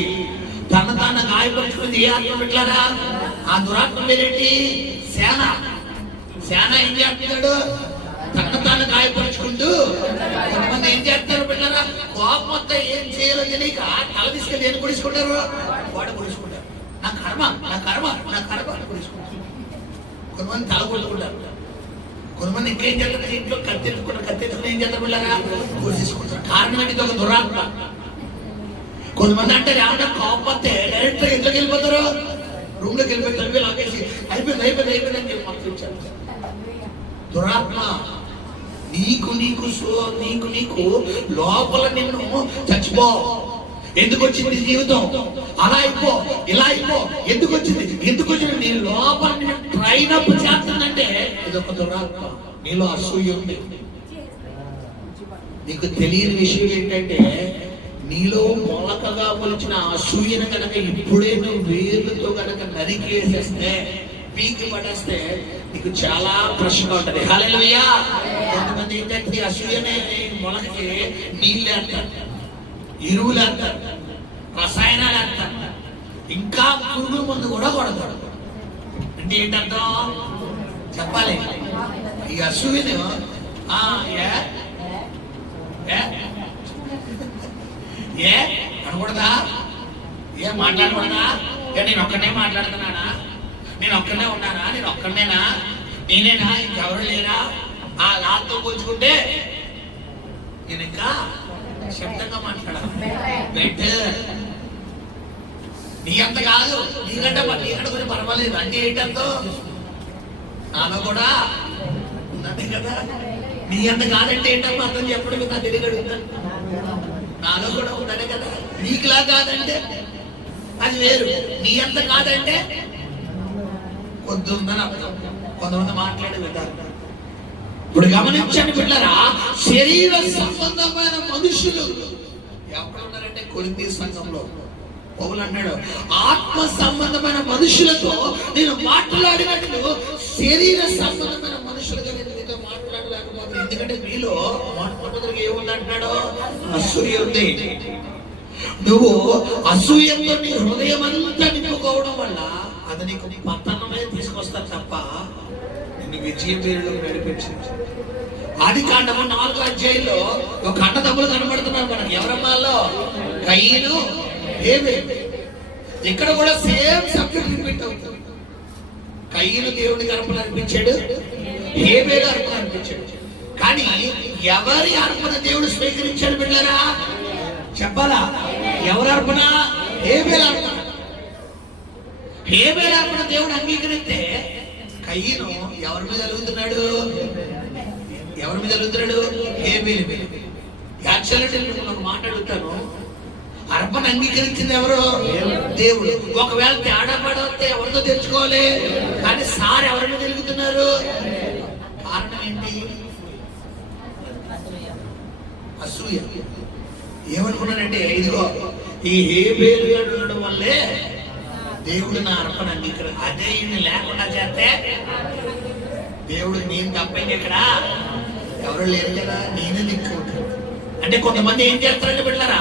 తన తాను గాయపరుచుకునేది ఏ ఆత్మ పెట్టారా? ఆ దురాత్మ పేరేంటి? సేన. సేన ఏం చేస్తున్నాడు? తన తాను గాయపరుచుకుంటూ. కొంతమంది ఏం చేస్తారు పిల్లరా? కోపం వస్తే ఏం చేయాలో తెలియక తల తీసుకెళ్ళి ఏం పొడుచుకుంటారు? వాడు పొడుచుకుంటారు. నా కర్మ, నా కర్మ, నా కర్మ పొడుచుకుంటారు. కొంతమంది తల కొట్టుకుంటారు. కొంతమంది ఇంకేం చేస్తారు? ఇంట్లో కత్తెత్తుకుని ఏం చేస్తారు పిల్లరా? పొడిచేసుకుంటారు. కారణం ఏంటి? ఒక దురాత్మ. కొంతమంది అంటే ఏమన్నా కోపతే డైరెక్ట్ ఇంట్లోకి వెళ్ళిపోతారు, రూమ్ లోకి వెళ్ళిపోయి తల్లి లాగేసి అయిపోయింది అని చెప్పి పంపించారు. దురాత్మ నీకు లోపల నిన్ను చచ్చిపో, ఎందుకు వచ్చింది జీవితం, అలా అయిపో ఇలా అయిపో, ఎందుకు వచ్చింది నీ లోపల ట్రైన్ అప్ చేస్తుందంటే ఇదొక దురాత్మ. నీలో అసూయ ఉంది. నీకు తెలియని విషయం ఏంటంటే నీలో మొలకగా మొలిచిన అసూయను కనుక ఇప్పుడే నువ్వు వేర్లతో కనుక నరికేసేస్తే, పీకి పడేస్తే నీకు చాలా ప్రశ్న ఉంటది. హల్లెలూయా. కొంతమంది ఏంటంటే అసూయనే మొలకకి నీళ్ళు వేస్తారు, ఎరువులు వేస్తారు, రసాయనాలు వేస్తారు, ఇంకా పురుగు మందు కూడా కొడతాడు. అంటే ఏంటర్థం చెప్పాలి? ఈ అసూయను అనకూడదా? మాట్లాడకూడదా? నేను ఒక్కనే మాట్లాడుతున్నానా? నేను ఒక్కనే ఉన్నానా? నేను ఒక్కనేనా? నేనేనా? ఇంకెవరు లేరా? ఆ లాతో పోల్చుకుంటే నేను ఇంకా శబ్దంగా మాట్లాడాలి. నీ అంత కాదు, నీకంటే కొంచెం పర్వాలేదు. అంటే ఏంటంతో నాలో కూడా ఉన్నదే కదా. నీ అంత కాదంటే ఏంటమ్మా అర్థం చెప్పడం నా తెలియదు అడుగుతాను. నాలో కూడా ఉన్నదే కదా. నీకులా కాదంటే అది వేరు, నీ అంత కాదంటే కొద్దుందని అర్థం. కొంతమంది మాట్లాడే విధానం. ఇప్పుడు గమనించండి బిడ్డలారా, శరీర సంబంధమైన మనుషులు ఎక్కడున్నారంటే కొరింథీ సంఘంలో పౌలు అన్నాడు, ఆత్మ సంబంధమైన మనుషులతో నేను మాట్లాడినట్లు శరీర సంబంధమైన మనుషులుగా నేను మీతో మాట్లాడలేకపోతున్నాను. ఎందుకంటే మీలో మొట్టమొదటిగా ఏముంది అంటున్నాడు? అసూయ ఉంది. నువ్వు అసూయతో నీ హృదయం అంతా నింపుకోవడం వల్ల అది నీకు పతనమే తీసుకొస్తారు తప్ప నిన్ను విజయం పేరులో నడిపించింది. ఆదికాండము 4వ అధ్యాయంలో ఒక అన్నదమ్ములు కనబడుతున్నారు మనకి. ఎవరమ్మాలో? కయీను, హేబేలు. ఇక్కడ కూడా సేమ్ సబ్జెక్ట్ రిపీట్ అవుతుంది. కయీను దేవుడికి అర్పణ అర్పించాడు, హేబేలు అర్పణ అర్పించాడు. కానీ ఎవరి అర్పణ దేవుడు స్వీకరించాడు బిడ్డలారా? చెప్పాలా? ఎవరి అర్పణ? హేబేలు అర్పణ. హేబేలు అర్పణ దేవుడు అంగీకరిస్తే కయీను ఎవరి మీద అలుగుతున్నాడు? హేబేలు మీద. యాక్చువల్లీ నేను ఒక మాట అడుగుతాను, అర్పణ అంగీకరించింది ఎవరు? దేవుడు. ఒకవేళ తేడా పడితే ఎవరితో తెచ్చుకోవాలి? కానీ సార్ ఎవరి మీద వెలుగుతున్నారు? కారణం ఏంటి? అసూయ. ఏమనుకున్నానంటే ఇదిగో ఈ హేబేలు ఉండడం వల్లే దేవుడు నా అర్పణ అంగీకరణ. అదే ఇన్ని లేకుండా చేస్తే దేవుడు నేను తప్పైంది ఇక్కడ ఎవరు లేరు కదా, నేనే దిక్కు. అంటే కొంతమంది ఏం చేస్తారంటే బిడ్డలారా,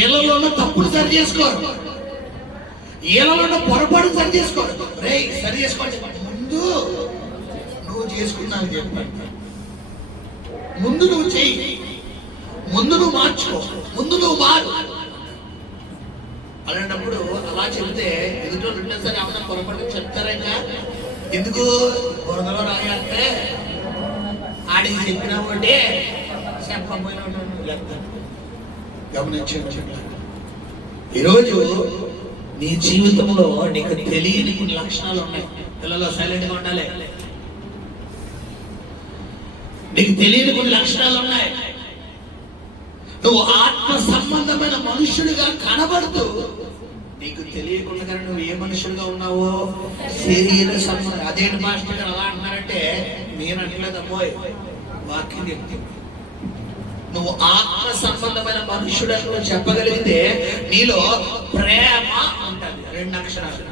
ఏళ్ళలోనూ తప్పుడు సరి చేసుకోరు, ఏళ్ళలోనూ పొరపాటు సరి చేసుకోరు. రే సరి చేసుకోండి, ముందు నువ్వు చేసుకున్నాను చెప్పాను, ముందు నువ్వు చెయ్యి, ముందు నువ్వు మార్చుకో, ముందు నువ్వు మారు. అలాంటప్పుడు అలా చెబితే ఎదుటో రెండోసారి ఏమన్నా పొరపాటు చెప్తారా? ఇంకా ఎందుకు బురదలో రాయాలంటే ఆడికి చెప్పినా ఒకటి చెప్పకపోయినా గమనించండి. ఈరోజు నీ జీవితంలో నీకు తెలియని కొన్ని లక్షణాలు ఉన్నాయి. పిల్లలు సైలెంట్గా ఉండాలి. నీకు తెలియని కొన్ని లక్షణాలు ఉన్నాయి. నువ్వు ఆత్మ సంబంధమైన మనుషుడిగా కనబడుతూ నీకు తెలియకుండా నువ్వు ఏ మనుషుడిగా ఉన్నావో శరీర సంబంధం. అదేంటి మాస్టర్ గారు అలా అంటున్నారంటే నేను అంటలేదమ్మోయ్, వాక్యం చెప్తుంది. నువ్వు ఆత్మ సంబంధమైన మనుషుడని చెప్పగలిగితే నీలో ప్రేమ ఉంటుంది. 2 అక్షరాలు.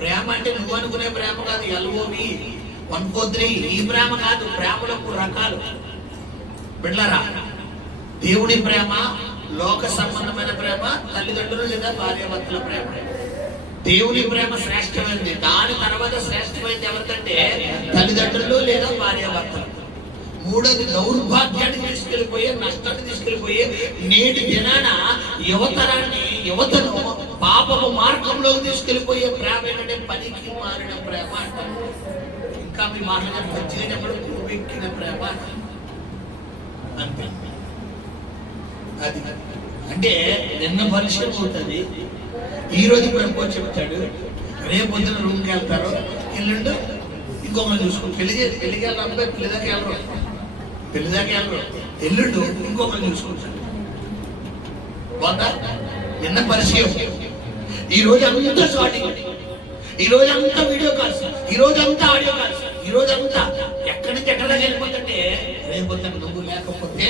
ప్రేమ అంటే నువ్వు అనుకునే ప్రేమ కాదు, LOV 143 ఈ ప్రేమ కాదు. ప్రేమలకు రకాలు బిడ్డలారా. దేవుడి ప్రేమ, లోక సంబంధమైన ప్రేమ, తల్లిదండ్రులు లేదా భార్యాభర్తల ప్రేమ. దేవుని ప్రేమ శ్రేష్టమైనది. దాని తర్వాత శ్రేష్టమైనది ఎవరికంటే తల్లిదండ్రులు లేదా భార్యాభర్తలు. మూడోది దౌర్భాగ్యాన్ని తీసుకెళ్లిపోయే, నష్టాన్ని తీసుకెళ్లిపోయే నేటి దినాన యువతను పాపపు మార్గంలోకి తీసుకెళ్లిపోయే ప్రేమ ఏంటంటే పనికి మారిన ప్రేమ అంటారు. ఇంకా మీ మాటలు మంచిగా చెప్పడం కొవ్వెక్కిన ప్రేమ అంతే. అది అంటే నిన్న పరిచయం అవుతుంది, ఈ రోజు ప్రభు చెప్తాడు, రేపు పొద్దున రూమ్కి వెళ్తారు, ఎల్లుండు ఇంకొకరు చూసుకో. పెళ్లికి వెళ్ళరు, పెళ్లి దాకా వెళ్ళరు, ఎల్లుండు ఇంకొకరు చూసుకుంటారు. బాగా నిన్న పరిచయం, ఈ రోజు అంతా షార్టింగ్, ఈ రోజు అంతా వీడియో కాల్స్, ఈ రోజు అంతా ఆడియో కాల్స్, ఈ రోజు అంతా ఎక్కడి నుంచి ఎక్కడ వెళ్ళిపోతుంటే రేపు నువ్వు లేకపోతే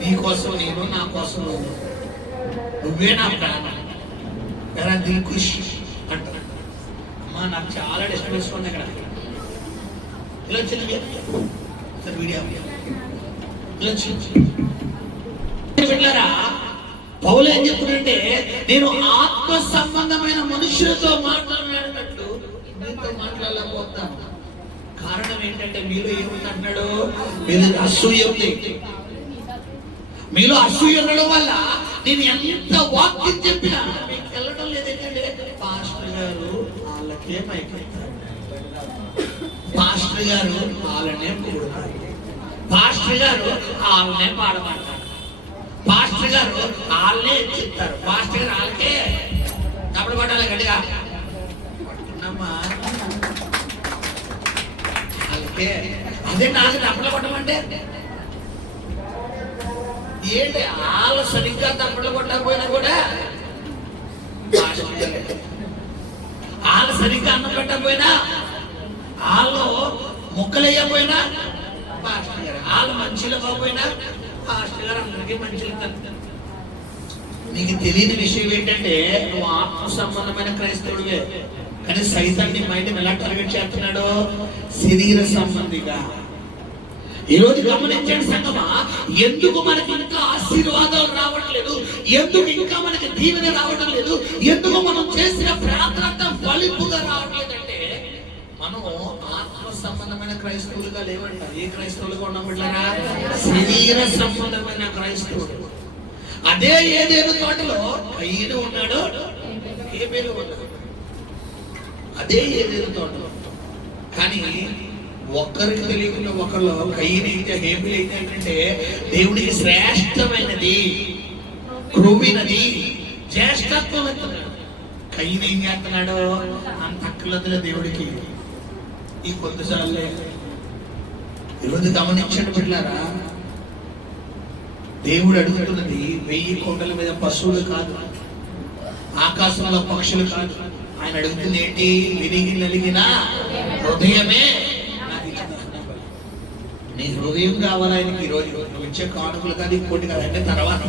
నీ కోసం నేను, నా కోసం నువ్వే నా ప్రాణం దిల్ ఖుషి అంట. అమ్మా నాకు చాలా డిస్టర్బెన్స్ ఉంది అక్కడ. ఇలా వచ్చింది వీడియో, ఇలా వెళ్ళారా? పౌలు ఏం చెప్తున్నాడంటే, నేను ఆత్మ సంబంధమైన మనుషులతో మాట్లాడినట్లు మీతో మాట్లాడలేకపోతాను. కారణం ఏంటంటే మీలో ఏముంది అంటున్నాడు, మీరు అసూయ ఉంది. మీలో అసూయ ఉండడం వల్ల నేను ఎంత వాక్యం చెప్పినా మీకు వెళ్ళడం లేదేంటంటే, పాస్టర్ గారు వాళ్ళకే మైకెత్తారు, పాస్టర్ గారు వాళ్ళనే పొగుడుతారు, పాస్టర్ గారు వాళ్ళనే పాడమంటారు, పాస్టర్ గారు వాళ్ళనే చెప్తారు, పాస్టర్ గారు వాళ్ళకే తప్పుడు పట్టాలి గట్టిగా వాళ్ళకే. అదే నాకు తప్పుడు కొట్టమంటే ఏంటి? వాళ్ళు సరిగ్గా తప్పుడు కొట్టకపోయినా కూడా వాళ్ళు సరిగ్గా అన్నం పెట్టకపోయినా, వాళ్ళు ముక్కలు వేయకపోయినా పాస్టర్ గారు, వాళ్ళు మంచిలో పోకపోయినా పాస్టర్ గారు అందరికీ మంచిలు. నీకు తెలియని విషయం ఏంటంటే, నువ్వు ఆత్మ సంబంధమైన క్రైస్తవుడివే, కానీ సైతాన్ని నీ మైండ్ ఎలా టార్గెట్ చేస్తున్నాడు, శరీర సంబంధిగా. ఈ రోజు గమనించండి సంగమా, ఎందుకు మనకి ఇంకా ఆశీర్వాదాలు రావట్లేదు, ఎందుకు ఇంకా మనకి దీవెన రావటం లేదు, ఎందుకు మనం చేసిన ప్రార్థన ఫలింపుగా రావట్లేదంటే, మనం ఆత్మ సంబంధమైన క్రైస్తవులుగా లేవంట. ఏ క్రైస్తవులుగా ఉన్నామంటారా? శరీర సంబంధమైన క్రైస్తవులు. అదే ఏదేను తోటలో కయ్యను ఉన్నాడు, హేబేలు ఉన్నాడు. అదే ఏదేను తోటలో, కానీ ఒక్కరికి తెలియకుండా ఒకళ్ళు కయ్యని అయితే హేబేలు అయితే ఏంటంటే దేవుడికి శ్రేష్టమైనది, క్రూవినది, జ్యేష్ఠత్వం ఎత్తున్నాడు. కయ్యని ఏం చేస్తున్నాడు, అంత అక్కలొద్దులే దేవుడికి ఈ కొద్దిసార్లే. ఈరోజు గమనించండి బిడ్డలారా, దేవుడు అడుగుతున్నది 1000 కొండల మీద పశువులు కాదు, ఆకాశంలో పక్షులు కాదు. ఆయన అడుగుతుంది ఏంటి? విరిగి నలిగిన హృదయమే నాకు ఇచ్చిన. నీ హృదయం కావాలి ఆయనకి. ఈరోజు నువ్వు ఇచ్చే కానుకలు కాదు, ఇంకోటి కాదు, అంటే తర్వాత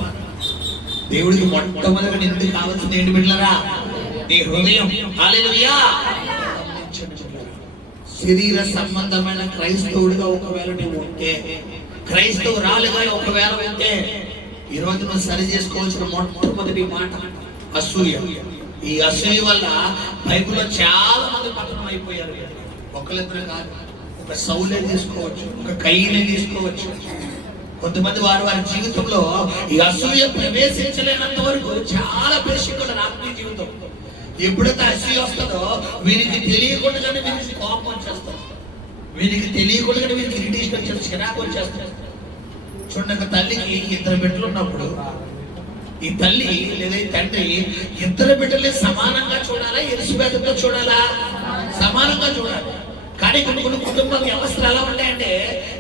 దేవుడికి మొట్టమొదటి ఎందుకు కావాల్సింది ఏంటి బిడ్డలారా? నీ హృదయం. హల్లెలూయా. శరీర సంబంధమైన క్రైస్తవుడిగా ఒకవేళ నువ్వు ఉంటే, క్రైస్తవురాలుగా ఒకవేళ ఉంటే, ఈరోజు నువ్వు సరి చేసుకోవాల్సిన మొట్టమొదటి మాట అసూయ. ఈ అసూయ వల్ల బైబిల్లో చాలా మంది పతనం అయిపోయారు. ఒకరిద్దరు కాదు, ఒక సౌలే తీసుకోవచ్చు, ఒక కయ్యనే తీసుకోవచ్చు. కొంతమంది వారి జీవితంలో ఈ అసూయ ప్రవేశించలేనంత వరకు చాలా బేసిక్ ఆత్మీయ జీవితం. ఎప్పుడైతే అసూయ వస్తుందో వీరికి తెలియకుండానే వీరికి కోపం వచ్చేస్తారు, వీరికి తెలియకుండానే వీరికి ఇరిటేషన్ వచ్చేస్తారు, చిరాకు వచ్చేస్తారు. చూడండి, తల్లికి 2 బిడ్డలు ఉన్నప్పుడు ఈ తల్లి లేదా ఈ తండ్రి 2 బిడ్డల్ని సమానంగా చూడాలా, ఎరుసుబేదతో చూడాలా? సమానంగా చూడాలి. కానీ కొన్ని కుటుంబ వ్యవస్థలు ఎలా ఉంటాయంటే,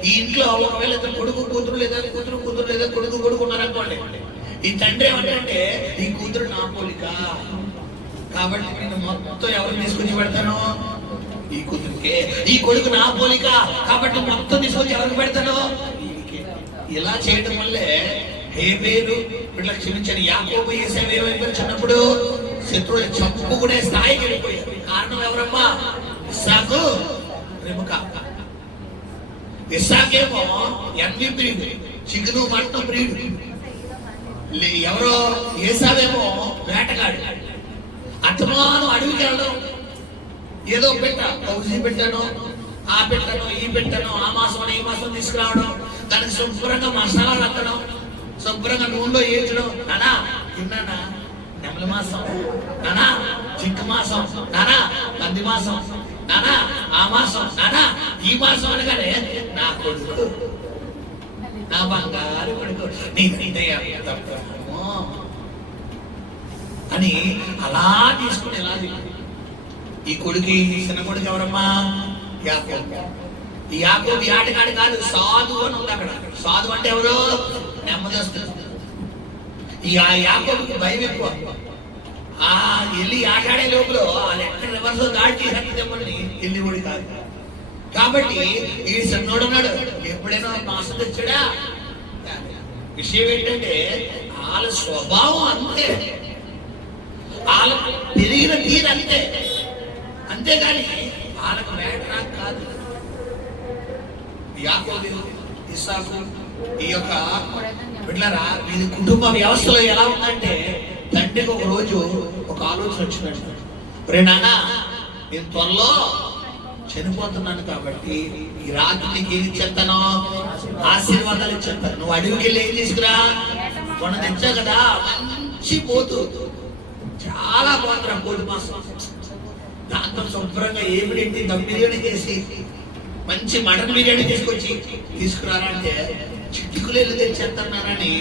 ఈ ఇంట్లో ఒకవేళ కొడుకు కూతురు లేదా కూతురు లేదా కొడుకు ఉన్నారనుకోండి, ఈ తండ్రి ఏమంటే ఈ కూతురు నా పోలిక కాబట్టి నేను మొత్తం ఎవరు తీసుకొచ్చి పెడతాను? ఈ కూతురికే. ఈ కొడుకు నా పోలిక కాబట్టి మొత్తం తీసుకొచ్చి ఎవరికి పెడతాను? ఇలా చేయడం వల్లే హేబేలు వీళ్ళ క్షమించని యాకోబు ఏసావు ఏమైపోయి చిన్నప్పుడు శత్రువులు చంపుకునే స్థాయికి వెళ్ళిపోయారు. కారణం ఎవరమ్మా? ఇస్సాకు, రెబెకా. ఇస్సాకేమో ఎన్ని ప్రియుడు, చిగురు మట్టం ప్రియుడు. ఎవరో ఏసావేమో వేటగాడు. అత్తమానం అడవికి వెళ్ళడం, ఏదో పెట్ట కౌజీ పెట్టాను, ఆ పెట్టాను, ఈ పెట్టాను, ఆ మాసం ఈ మాసం తీసుకురావడం, దానికి శుభ్రంగా మసాలాలు అత్తడం, శుభ్రంగా నూనెలో వేయించడం. నానా తిన్నానా నెమల మాసం, నానా చిక్కు మాసం, నానా పంది మాసం, నానా ఆ మాసం, నానా ఈ మాసం అనగానే నా కొడుకు, నా బంగారు కొడుకు, నీ హృదయం తప్పమో అని అలా తీసుకుని ఎలా ఈ కొడుకు చిన్న కొడుకు ఎవరమ్మా? యాకోబు. ఈ యాకోబు ఆటగాడు కాదు, సాధు అని ఉంది అక్కడ. సాధు అంటే ఎవరు? నెమ్మదస్తుడు. ఈ యాకోబుకి భయం ఎక్కువ. వెళ్ళి ఆటాడే లోపల ఎక్కడ రివర్స్ దాడి చేసేమని వెళ్ళి కూడా కాదు. కాబట్టి ఈ సన్నోడు ఉన్నాడు, ఎప్పుడైనా మాసం తెచ్చాడా? విషయం ఏంటంటే వాళ్ళ స్వభావం అంతే, వాళ్ళ పెరిగిన తీరు అంతే, అంతేగాని వాళ్ళకు వేట కాదు. యాకోబు, ఇస్సాకు ఈ యొక్క బిడ్డలారా, వీరి కుటుంబ వ్యవస్థలో ఎలా ఉందంటే తండ్రికి ఒక రోజు ఒక ఆలోచన వచ్చినట్టు, రే నాన్న నేను త్వరలో చనిపోతున్నాను కాబట్టి ఈ రాత్రి నీకు ఏం ఇచ్చేస్తాను? ఆశీర్వాదాలు ఇచ్చేస్తాను. నువ్వు అడవికి వెళ్ళి ఏం తీసుకురా? మొన్న తెచ్చా కదా మంచి పోతు, చాలా బాగుందిరా పోతు మాసం. దాంతో శుభ్రంగా ఏమిటి దమ్ బిర్యానీ చేసి మంచి మటన్ బిర్యానీ తీసుకొచ్చి తీసుకురారా అంటే చిట్టుకులు వెళ్ళి తెచ్చేస్తున్నారని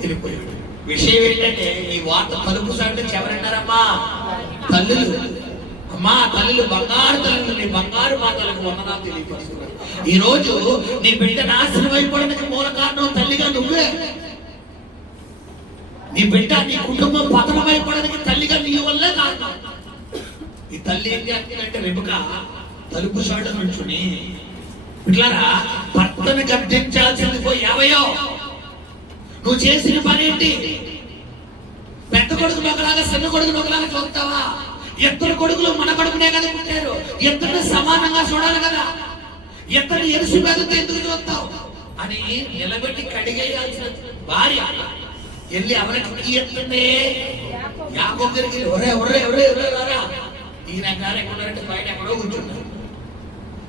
వెళ్ళిపోయాడు. విషయం ఏంటంటే ఈ వార్త తలుపు సాటి ఎవరన్నారమ్మా? తల్లులు. అమ్మా తల్లులు, బంగారు తల్లులు, నీ బంగారు మాటలకు వందనాలు తెలియపరుస్తున్నారు. ఈ రోజు నీ బిడ్డ నాశనం అయిపోవడానికి మూల కారణం తల్లిగా నువ్వే. నీ బిడ్డ, నీ కుటుంబం పతనం అయిపోవడానికి తల్లిగా నీ వల్లే కారణం. ఈ తల్లి ఏం చేస్తుందంటే రెబెకా తలుపు చాట నుంచుని, ఇట్లారా భర్తను గర్తించాల్సింది పోయి ఏవయో నువ్వు చేసిన పని ఏంటి? పెద్ద కొడుకు నొకలాగా చిన్న కొడుకు నొకలాగా చూస్తావా? ఇద్దరు కొడుకులు మన కొడుకునే కదా పుట్టారు, ఇద్దరిని సమానంగా చూడాలి కదా, ఇద్దరిని ఎరుసు పెద్దతో ఎందుకు చూస్తావు అని నిలబెట్టి కడిగేయాల్సిన భార్య వెళ్ళి ఎవరికి ఎత్తుండే? యాకోబు దగ్గరికి ఎవరే ఎవరే ఎవరే ఎవరే ఈయన గారు ఎక్కడంటే బయట ఎక్కడో కూర్చున్నారు.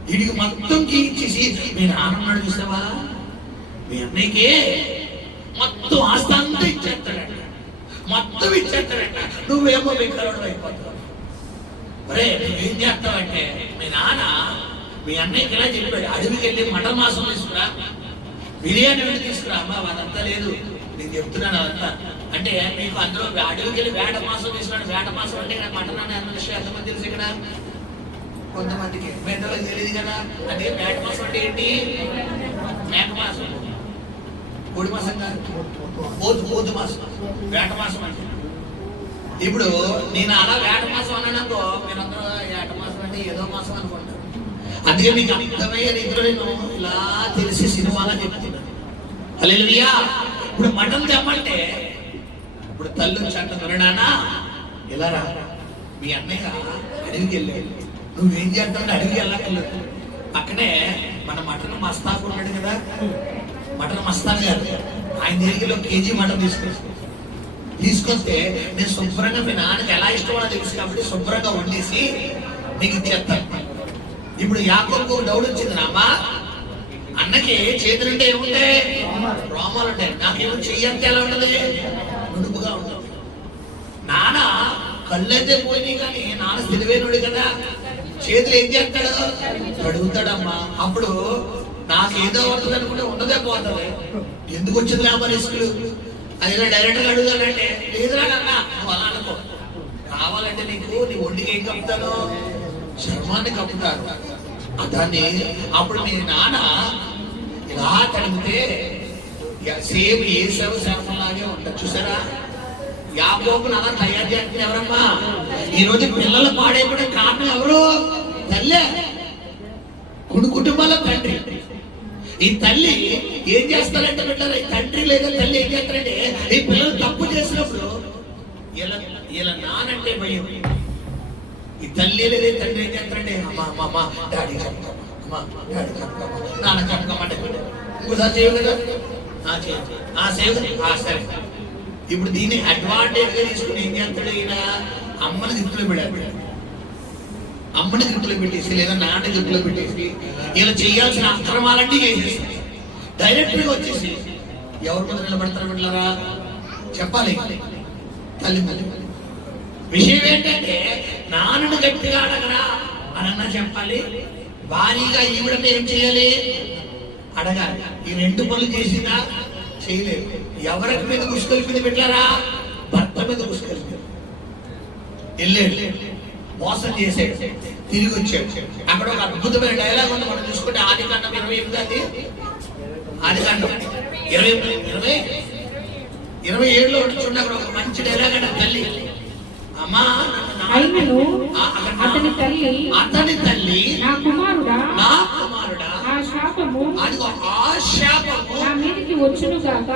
వీడికి మొత్తం ఇచ్చేసి మీ నాన్నన్నాడు చూసావా, మీ అన్నయ్యకి మొత్తం ఆస్తంతా ఇచ్చేస్తాడట, మొత్తం ఇచ్చేస్తాడట. నువ్వేమో బెంకలోడు అయిపోతావు. అరే నువ్వేం చేస్తావంటే, మీ నాన్న మీ అన్నయ్యకి ఇలా చెప్పాడు, అడవికి వెళ్ళి మటన్ మాంసం తీసుకురా, బిర్యానీ వెళ్ళి తీసుకురా. అమ్మా అదంతా లేదు, నేను చెప్తున్నాను అదంతా. అంటే మీకు అందులో అడవికి వెళ్ళి వేట మాంసం తీసుకున్నాడు. వేట మాంసం అంటే ఇక్కడ మటన్ అనే అన్న విషయం ఎంతమంది తెలుసు? ఇక్కడ కొంతమందికి పెద్దవాళ్ళకి తెలియదు కదా. అంటే వేట మాంసం అంటే ఏంటి? మేక మాంసం, కోడి మాసం కాదు, పోతు మాసం, వేట మాసం అంటే. ఇప్పుడు నేను అలా వేట మాసం అన్నానుకో, మీరందరూ వేట మాసం అంటే ఏదో మాసం అనుకుంటారు. అందుకే మీకు అర్థమయ్యే రీతిలో నేను ఇలా తెలిసి సినిమాలా చెప్తున్నాను. హల్లెలూయా. ఇప్పుడు మటన్ తెమ్మంటే ఇప్పుడు తల్లు చట్ట దొరడానా ఇలా రా, మీ అన్నయ్య అడవికి వెళ్ళాడు, నువ్వేం చేస్తావు? అడవికి వెళ్ళక్కర్లేదు, అక్కడే మన మటన్ మస్తాకు ఉన్నాడు కదా, మటన్ మస్తాన్ గారు, ఆయన దగ్గరలో కేజీ మటన్ తీసుకొస్తే నేను శుభ్రంగా మీ నాన్నకి ఎలా ఇష్టమో తెలుసు కాబట్టి శుభ్రంగా వండేసి నీకు ఇచ్చేస్తాను. ఇప్పుడు యాకోబుకు డౌట్ వచ్చింది, నామా అన్నకి చేతులుంటే ఏముంటాయి? రోమాలు ఉంటాయి. నాకేమో చెయ్యంటే ఎలా ఉంటది? నుడుపుగా ఉంటుంది. నాన్న కళ్ళు అయితే పోయినాయి కానీ నాన్న తెలివైనడు కదా, చేతులు ఏం చేస్తాడు? అడుగుతాడమ్మా. అప్పుడు నాకేదో ఉంటుంది అనుకుంటే ఉండదే పోతుంది. ఎందుకు వచ్చింది లేమా రిస్కులు? అది డైరెక్ట్ గా అడుగుతానంటే లేదురా నాన్న నువ్వు అలా అనుకో, కావాలంటే నీకు నీ ఒంటికి ఏం కప్పుతాను? చర్మాన్ని కప్పుతారు. దాన్ని అప్పుడు మీ నాన్న ఇలా తడిగితే సేమ్ ఏసావు శాపంలాగే ఉంటుంది. చూసారా? యాకోబుని అలా తయారు చేస్తుంది ఎవరమ్మా? ఈ రోజు పిల్లలు పాడైపోవడం కారణం ఎవరు? తల్లే. కుటుంబాల తండ్రి. ఈ తల్లి ఏం చేస్తారంటే బిడ్డలు, ఈ తండ్రి లేదా తల్లి ఏం చేస్తారంటే ఈ పిల్లలు తప్పు చేసినప్పుడు ఇలా నానంటే భయం. ఈ తల్లి లేదా తండ్రి ఏం చేస్తారంటే అమ్మా డాడీ కనుకోమ్మా, డాడీ కనుకోమ్మా, నాన్న కనుకోమంటే ఇంకోసారి చేయవు కదా, సరే. ఇప్పుడు దీన్ని అడ్వాంటేజ్ గా తీసుకుని ఏం చేస్తాడు? ఈయన అమ్మని గిఫ్ట్లో పెడాడు, అమ్మని గిఫ్ట్లో పెట్టేసి లేదా నాన్న గిఫ్ట్లో పెట్టేసి ఇలా చేయాల్సిన అక్రమాలన్నీ చేసేసి డైరెక్ట్ గా వచ్చేసి ఎవరి మీద నిలబడతారు బిడ్డలారా? చెప్పాలి తల్లి. విషయం ఏంటంటే నాన్నను గట్టిగా అడగరా అనన్నా చెప్పాలి. భారీగా ఈవిడని ఏం చేయాలి? అడగాలి. ఈ రెండు పనులు చేసిందా చేయలేదు. ఎవరికి మీద ముసుకెళ్ళిపోయింది పెట్టారా? భర్త మీద ముసుకెళ్ళిపోయింది. వెళ్ళాడు, మోసం చేసాడు, తిరిగి వచ్చాడు. అక్కడ ఒక అద్భుతమైన డైలాగ్ ఉంది, మనం చూసుకుంటే ఆదికాండం 28 ఆదికాండం 27లో చూడండి. అక్కడ ఒక మంచి డైలాగ్ అంటే తల్లి అమ్మా అతని తల్లి నా కుమారుడా ఆ శాపము నా మీదకి వచ్చును గాక.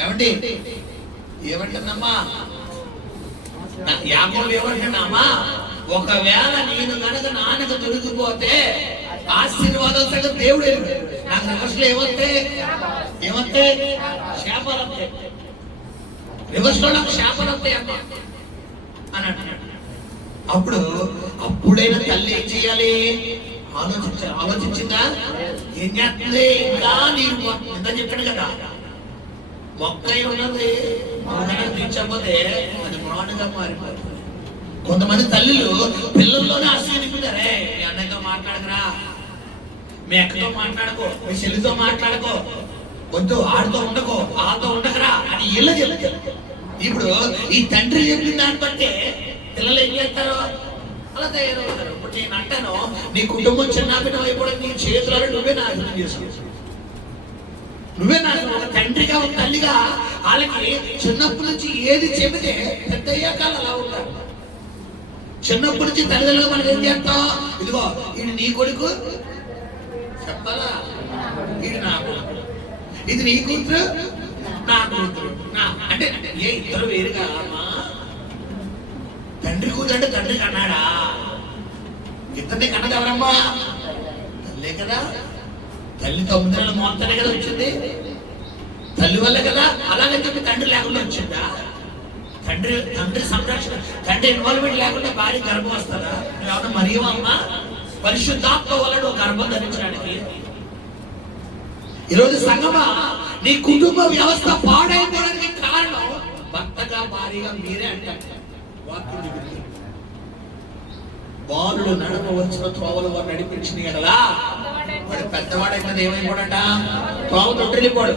ఏమండి ఏమంటుందమ్మా యాకోబు? ఏమంటున్నామా? ఒకవేళ నేను కనుక నాన్నకు దొరికిపోతే ఆశీర్వాదం సగం దేవుడు నాకు రివర్స్లో ఏమంటే శాపాలు వస్తాయి. రివర్స్లో నాకు శాపాలు వస్తాయి అమ్మా అని అంటున్నాడు. అప్పుడైనా తల్లి ఏం చేయాలి? ఆలోచించిందా? ఏం చేస్తుంది? ఇంకా నీరు ఎంత చెప్పాడు కదా, మొక్క ఉన్నది తీర్చకపోతే అది మానుగా మారిపోతుంది. కొంతమంది తల్లులు పిల్లల్లోనే ఆశ్చర్యపోతారే, మీ అన్నయ్యతో మాట్లాడకరా, మీ అక్కతో మాట్లాడుకో, మీ చెల్లితో మాట్లాడుకో, వద్దు ఆడితో ఉండకో, ఆతో ఉండకరా అని ఇళ్ళ చెప్తారు. ఇప్పుడు ఈ తండ్రి చెప్పిన దాన్ని బట్టి పిల్లలు ఏం చేస్తారు? అలా తయారవుతారు. ఇప్పుడు నేను అంటాను, నీ కుటుంబం చిన్నపిన అయిపోవడం నీ చేతులలో నువ్వే నాశనం చేసుకో. నువ్వే నాకు ఒక తండ్రిగా ఒక తల్లిగా వాళ్ళకి చిన్నప్పటి నుంచి ఏది చెబితే పెద్ద అయ్యాక అలా ఉంటారు. చిన్నప్పటి నుంచి తల్లిదండ్రులు మనం ఏం చేస్తాం? ఇదిగో ఇది నీ కొడుకు చెప్పాలా, ఇది నా కొడుకు, ఇది నీ కూతురు నా కూతురు. అంటే ఏ ఇద్దరు వేరుగా అమ్మా? తండ్రి కూతురు అంటే తండ్రి కన్నాడా? ఇద్దరిని కన్నది ఎవరమ్మా? తల్లే కదా. తల్లి 9 నెలల మోతనే కదా వచ్చింది, తల్లి వల్ల కదా. అలాగని చెప్పి తండ్రి లేకుండా వచ్చిందా? తండ్రి సంరక్షణ, తండ్రి ఇన్వాల్వ్మెంట్ లేకుండా భార్య గర్భం వస్తుందా? ఏమన్నా మరియమ్మ పరిశుద్ధాత్మ వల్ల గర్భం ధరించడానికి? ఈరోజు సంగమా, నీ కుటుంబ వ్యవస్థ పాడైపోవడానికి కారణం భర్తగా భార్యగా మీరే అంటారు. బాలుడు నడపవలసిన త్రోవలు వారు నడిపించింది కదా. వాడు పెద్దవాడైతే ఏమైపోడట? త్రోవ తొట్టిల్లిపోడు.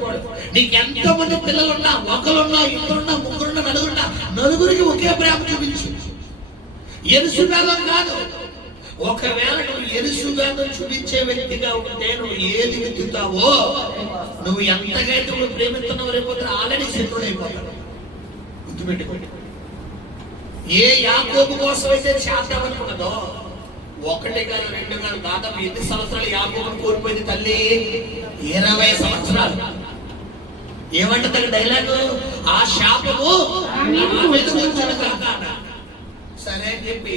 నీకు ఎంతమంది పిల్లలున్నా, ఒకరున్నా, ఇద్దరున్నా, ముగ్గురున్నా, నలుగురున్నా, నలుగురికి ఒకే ప్రేమ చూపించు. ఎరుసుభేదం కాదు. ఒకవేళ నువ్వు ఎరుసుభేదం చూపించే వ్యక్తిగా ఉంటే నువ్వు ఏది వెతుకుతావో, నువ్వు ఎంతగైతే నువ్వు ప్రేమిస్తున్నావు రేపోతే ఆల్రెడీ శత్రుడైపోతావు. గుర్తుపెట్టుకోండి. ఏ యాకోబు కోసం అయితే చేద్దామనుకున్నదో 1 కాదు 2 కాదు, దాదాపు ఎన్ని సంవత్సరాలు యాకోబుని కోల్పోయింది తల్లి? 20 సంవత్సరాలు. ఏమంటే డైలాగు? ఆ శాపము సరే అని చెప్పి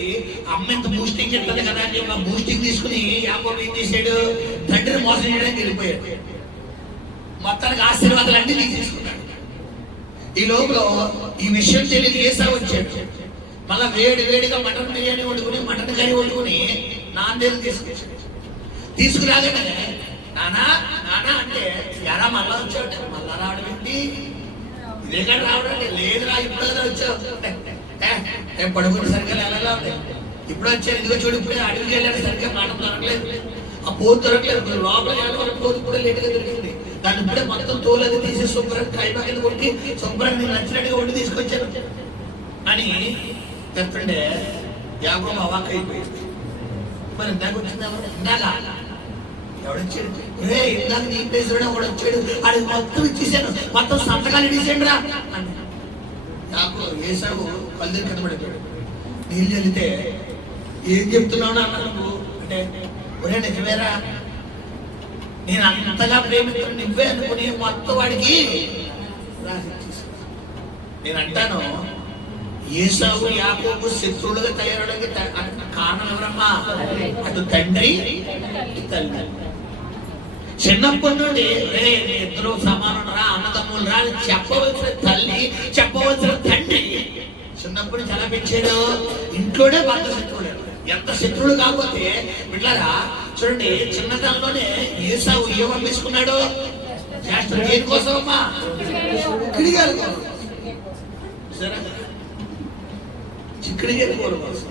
అమ్మ ఇంత బూస్టింగ్ చెప్తుంది కదా అని చెప్పి ఆ బూస్టింగ్ తీసుకుని యాకోబు ఏం చేశాడు? తండ్రిని మోసం చేయడానికి వెళ్ళిపోయాడు. మొత్తానికి ఆశీర్వాదాలు అన్ని తీసేసుకున్నాడు. ఈ లోపల ఈ విషయం తెలియదు ఏసావు వచ్చాడు. మళ్ళా వేడిగా మటన్ బిర్యానీ వండుకుని, మటన్ కర్రీ వండుకుని నాన్న తీసుకొచ్చాడు. తీసుకురాగానే నానా అంటే ఎలా మళ్ళా వచ్చావు? మళ్ళా రావడం ఏంటి? ఇదే కాదు రావడం లేదురా, ఇప్పుడు కదా వచ్చావు. నేను పడుకుని సరిగ్గా ఎలా ఉంది, ఇప్పుడు వచ్చాను, ఇదిగో చూడు ఇప్పుడే అడవికి వెళ్ళాడు, సరిగ్గా మాట దొరకలేదు, ఆ పోతు దొరకలేదు, లోపల పోతు కూడా లేటుగా దొరికింది. దాన్ని ఇప్పుడే మొత్తం తోలది తీసి శుభ్రంగా కైమా కింద కొట్టి శుభ్రంగా నేను నచ్చినట్టుగా వండి తీసుకొచ్చాను అని చెప్తుండే యాకోబు అవాక్ అయిపోయింది. మరి ఇందాక వచ్చిందా? ఇందాక ఎవడొచ్చాడు? ఇందాక నీ ప్లేస్ కూడా వచ్చాడు, అది మొత్తం ఇచ్చేసాను, మొత్తం సంతకాలు ఇచ్చేయండి రా అని ఏసావు కళ్ళు కింద పడిపోయాడు. నీళ్ళు చల్లితే ఏం చెప్తున్నావు అన్నా నువ్వు అంటే, ఒరే నిజమేరా, నేను అంతగా ప్రేమించను నువ్వే అనుకుని మొత్తం వాడికి నేను అంటాను. ఏసావు యాకోబు శత్రువులుగా తయారవడానికి కారణం ఎవరమ్మా? అటు తండ్రి తల్లి. చిన్నప్పటి నుండి ఇద్దరు సమానం రా, అన్నదమ్ములు రా అని చెప్పవలసిన తల్లి, చెప్పవలసిన తండ్రి చిన్నప్పటి నుంచి ఎలా పెంచాడు? ఇంట్లోనే భర్త శత్రువులు. ఎంత శత్రువులు కాకపోతే బిడ్డలారా చూడండి, చిన్నతనంలోనే ఏసావు ఏం అమ్మేసుకున్నాడు? దేనికోసం అమ్మా? చిక్కుడిగారు చిక్కుడిగారు కోసం.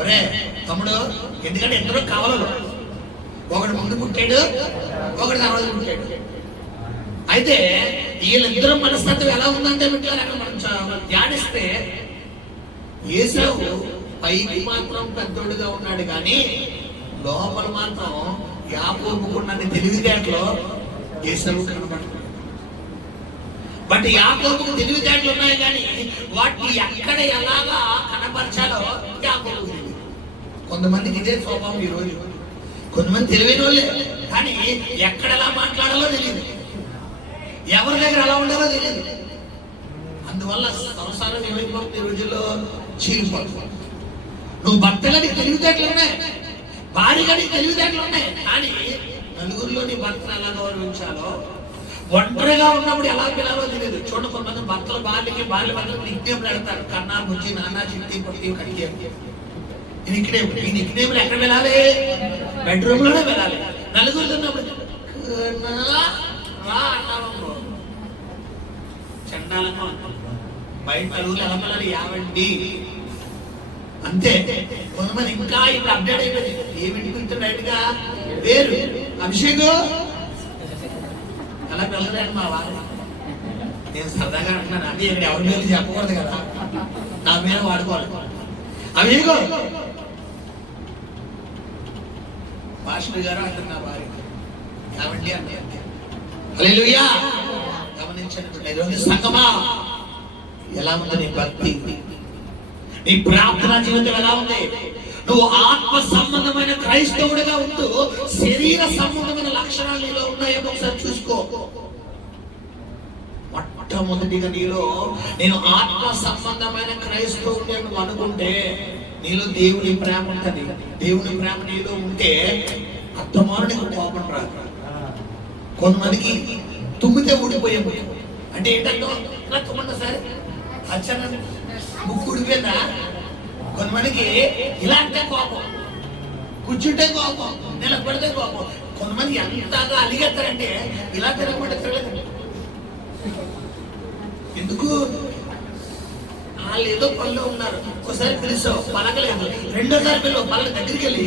ఒరే తమ్ముడు, ఎందుకంటే ఇద్దరు కావాలి, ఒకడు ముందు పుట్టాడు, ఒకడు తర్వాత పుట్టాడు. అయితే వీళ్ళిద్దరు మనస్తత్వం ఎలా ఉందంటే బిడ్డలారా, అక్కడ మనం ధ్యానిస్తే ఏసావు పైకి మాత్రం పెద్దోడుగా ఉన్నాడు కానీ లోపల మాత్రం యాకోబుకున్నన్ని తెలివితేటలో ఏసావు కనబడుతుంది. బట్ యాకోబుకు తెలివితేటలు ఉన్నాయి కానీ వాటిని ఎక్కడ ఎలాగా కనపరచాలో యాకోబుకు తెలియదు. కొంతమందికి ఇదే స్వభావం ఈ రోజు. కొంతమంది తెలివైన వాళ్ళే కానీ ఎక్కడ ఎలా మాట్లాడాలో తెలియదు, ఎవరి దగ్గర ఎలా ఉండాలో తెలియదు. అందువల్ల సంసారం ఏమైపోతుంది ఈ రోజుల్లో, చీలిపోతుంది. నువ్వు భర్తగా నీకు తెలివితేటలు ఉన్నాయి, భార్యగా నీకు తెలివితేటలు ఉన్నాయి, కానీ నలుగురిలో నీ భర్తను ఎలా గౌరవించాలో, ఒంటరిగా ఉన్నప్పుడు ఎలా పిలాలో తెలియదు. చూడండి, కొంతమంది భర్తలు భార్యకి భర్తలకు నిక్నేమ్ పెడతారు. కన్నా, బుజ్జి, నాన్న, చిట్టి, పొట్టి, కడిగే నిక్నేమ్. ఈ నిక్నేమ్లు ఎక్కడ వెళ్ళాలి? బెడ్రూమ్ లోనే వెళ్ళాలి. నలుగురితో ఉన్నప్పుడు రా అన్నావు చండాలంగా బయట నలుగురు ఎలా వెళ్ళాలి? యావండి అంతే. కొంతమంది ఇంకా ఇప్పుడు అప్డేట్ అయిపోయింది. ఏమిటి గురించి డైరెక్ట్ గా పేరు అభిషేక్ అలా వెళ్ళలేండి మా వారు. నేను సరదాగా అంటున్నాను, అంటే ఇక్కడ ఎవరి మీద చెప్పకూడదు కదా, నా మీద వాడుకోవాలి. అభిషేక్ పాస్టర్ గారు అంటారు నా వారి కాబట్టి అంటే హల్లెలూయా. గమనించండి సంగమా, ఎలా ఉంది నీ భక్తి, నీ ప్రార్థన జీవితం ఎలా ఉంది? నువ్వు ఆత్మ సంబంధమైన క్రైస్తవుడిగా ఉంటూ శరీర సంబంధమైన లక్షణాలు నీలో ఉన్నాయేమో ఒకసారి చూసుకో. మొట్టమొదటిగా నీలో నేను ఆత్మ సంబంధమైన క్రైస్తవుడిని నువ్వు అనుకుంటే నీలో దేవుని ప్రేమ ఉంటది. దేవుని ప్రేమ నీలో ఉంటే అర్థమాను నీకు కోపం రాదు. కొంతమందికి తుమ్మితే ఊడిపోయే అంటే ఏంటంటే ఇలా తుమ్మండి సరే అచ్చన ముక్కు ఊడిపోయిందా. కొంతమందికి ఇలా అంటే కోపం, కూర్చుంటే కోపం, నిలబడితే కోపం. కొంతమంది ఎంతగా అలిగేస్తారంటే ఇలా తిరగబడి తిరగలేదు. ఎందుకు? వాళ్ళు ఏదో పనిలో ఉన్నారు. ఒకసారి పిలిచావు పలకలేదు, రెండోసారి పిల్లవు పలక దగ్గరికి వెళ్ళి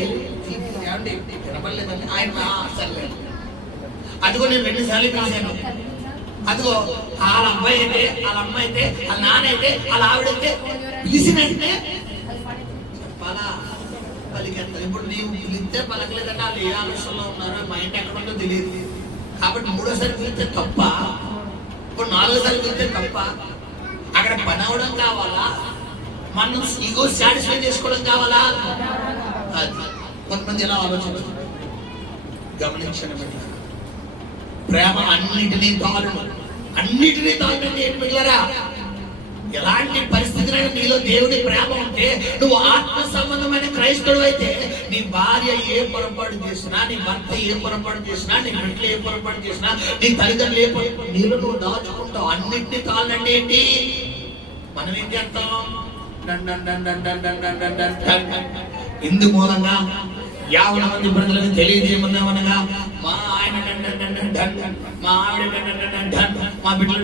ఏమండి వినపడలేదండి ఆయన సర్లేదు. అదిగో నేను 2 సార్లు పిలిచాను. అదిగో వాళ్ళ అబ్బాయి అయితే, వాళ్ళ అమ్మ అయితే, వాళ్ళ నాన్న అయితే, వాళ్ళ ఆవిడైతే పిలిచినట్టే చెప్పాలా? పలికేస్తారు. ఇప్పుడు నీవు పిలిస్తే పలకలేదంటే వాళ్ళు ఏ ఆలోచనలో ఉన్నారో, మైండ్ ఎక్కడ ఉందో తెలియదు. కాబట్టి 3ఓసారి పిలిస్తే తప్ప, ఇప్పుడు 4ఓసారి పిలిస్తే తప్ప. అక్కడ పని అవడం కావాలా, మనం ఈగో సాటిస్ఫై చేసుకోవడం కావాలా? అది కొంతమంది ఎలా ఆలోచించారు గమనించండి. ప్రేమ అన్నిటినీ తాళను, అన్నిటినీ తాళనండి. ఏంటి మిగిలరా? ఎలాంటి పరిస్థితులైనా నీలో దేవుని ప్రేమ ఉంటే, నువ్వు ఆత్మ సంబంధమైన క్రైస్తవుడు అయితే, నీ భార్య ఏ పొరపాటు చేసినా, నీ భర్త ఏ పొరపాటు చేసినా, నీ బిడ్డలు ఏ పొరపాటు చేసినా, నీ తల్లిదండ్రులు ఏ పొరపాటు, నీలో నువ్వు దాచుకుంటావు. అన్నిటినీ తాళనండి. ఏంటి మనం ఏం చేస్తాం? ఇందు మూలంగా 50 మంది ప్రజలకు తెలియజేయమన్నామనగా మా ఆయన మా ఆవిడ మా బిడ్డలు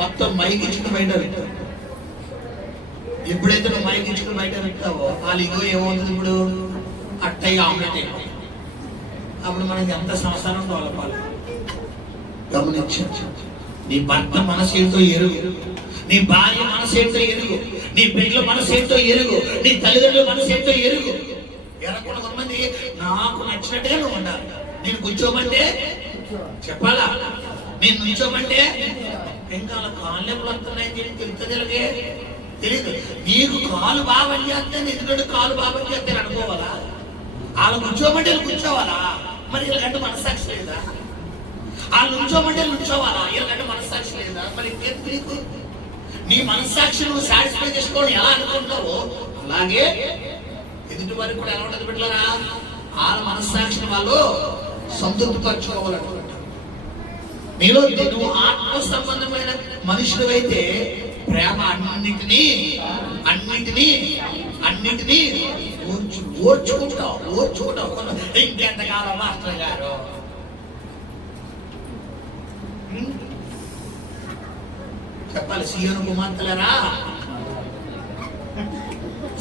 మొత్తం మైకిచ్చుకుని బయట పెట్టావు. ఎప్పుడైతే నువ్వు మైకిచ్చుకుని బయట పెట్టావో వాళ్ళు ఇగో ఏమవుతుంది? ఇప్పుడు అట్టయ్య ఆమ్లెట్ అయిపోయింది. అప్పుడు మనకి ఎంత సంవత్సరం తోలపాలి. గమనించు, నీ భర్త మనసేంటో ఎరుగు, నీ భార్య మనసేంటో ఎరుగు, నీ బిడ్డల మనసేంటో ఎరుగు, నీ తల్లిదండ్రుల మనసేంటో ఎరుగు. ఎరగకుండా కొంతమంది నాకు నచ్చినట్టుగా నువ్వు ఉండాలి. నేను కూర్చోమంటే చెప్పాలా, నేను నుంచోమంటే ఇంకా కాళ్ళు ఎప్పుడు వస్తున్నాయని తెలుస్తుంది. తెలియదు. నీకు కాలు బాగా పనిచేస్తే ఎదుటి కాలు బాగా పనిచేస్తాను అనుకోవాలా? వాళ్ళు కూర్చోమంటే కూర్చోవాలా? మరి వీళ్ళకంటే మనస్సాక్షి లేదా? వాళ్ళు నుంచోమంటే నుంచోవాలా? వీళ్ళకంటే మనస్సాక్షి లేదా? మరి ఇంకేం నీకు నీ మనస్సాక్షి నువ్వు సాటిస్ఫై చేసుకోవడం ఎలా అనుకుంటావో అలాగే ఎదుటి వారికి కూడా ఎలా ఉండదు బిడ్డలారా? వాళ్ళ మనస్సాక్షిని వాళ్ళు సంతృప్తి పరచుకోవాలనుకుంటారు. నీలో నువ్వు ఆత్మ సంబంధమైన మనుషులు అయితే ప్రేమ అన్నిటినీ ఓర్చుకుంటావు. ఇంకెంతకాలం మాస్టర్ గారు చెప్పాలి. సియోను కుమార్తెలరా,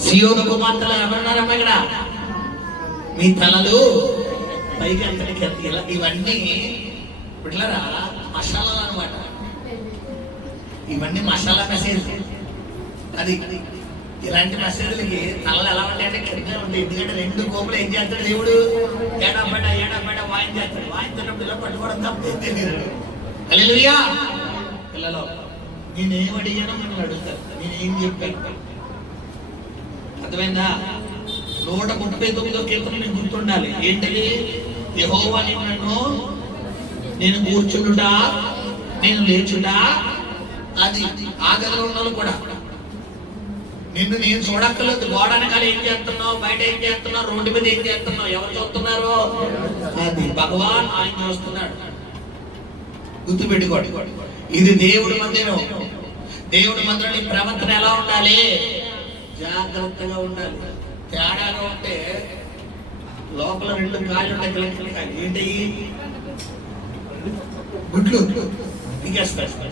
సియోను కుమార్తెలు ఎవరున్నారమ్మా ఇక్కడ? మీ తలలు పైకి అంతటికి ఇవన్నీ బిడ్డలారా మసాలాలు అనమాట. ఇవన్నీ మసాలా మెసేజ్. అది ఇలాంటి మెసేజ్లకి తలలు ఎలా ఉంటాయంటే కింద ఉంటాయి. ఎందుకంటే రెండు కోపులు ఏం చేస్తాడు దేవుడు? ఏడాపేట వాయించేస్తాడు. వాయించేటప్పుడు ఇలా పట్టుకోవడం తప్ప తెలియదు. హల్లెలూయా. పిల్లలు, నేనేం అడిగానో మిమ్మల్ని అడుగుతారు, నేనేం చెప్పాను అర్థమైందా? 139వ కీర్తన మీకు గుర్తుండాలి. ఏంటది? యెహోవా నిన్ను నేను కూర్చుండుటా, నేను లేచుటా. అది ఆ గదిలో ఉన్నాను కూడా. నిన్ను నేను చూడక్కర్లేదు. గోడ వెనకాల ఏం చేస్తున్నావు, బయట ఏం చేస్తున్నావు, రోడ్డు మీద ఏం చేస్తున్నావు, ఎవరు చూస్తున్నారు? అది భగవాన్ ఆయన చూస్తున్నాడు. గుర్తుపెట్టుకోండి, ఇది దేవుడి మందిరం. దేవుడి మందిరం నీ ప్రవర్తన ఎలా ఉండాలి? జాగ్రత్తగా ఉండాలి. తేడాగా ఉంటే లోపల 2 కాళ్ళు ఉంటాయి. ఏంటి? గుడ్లు పీకేస్తాడు.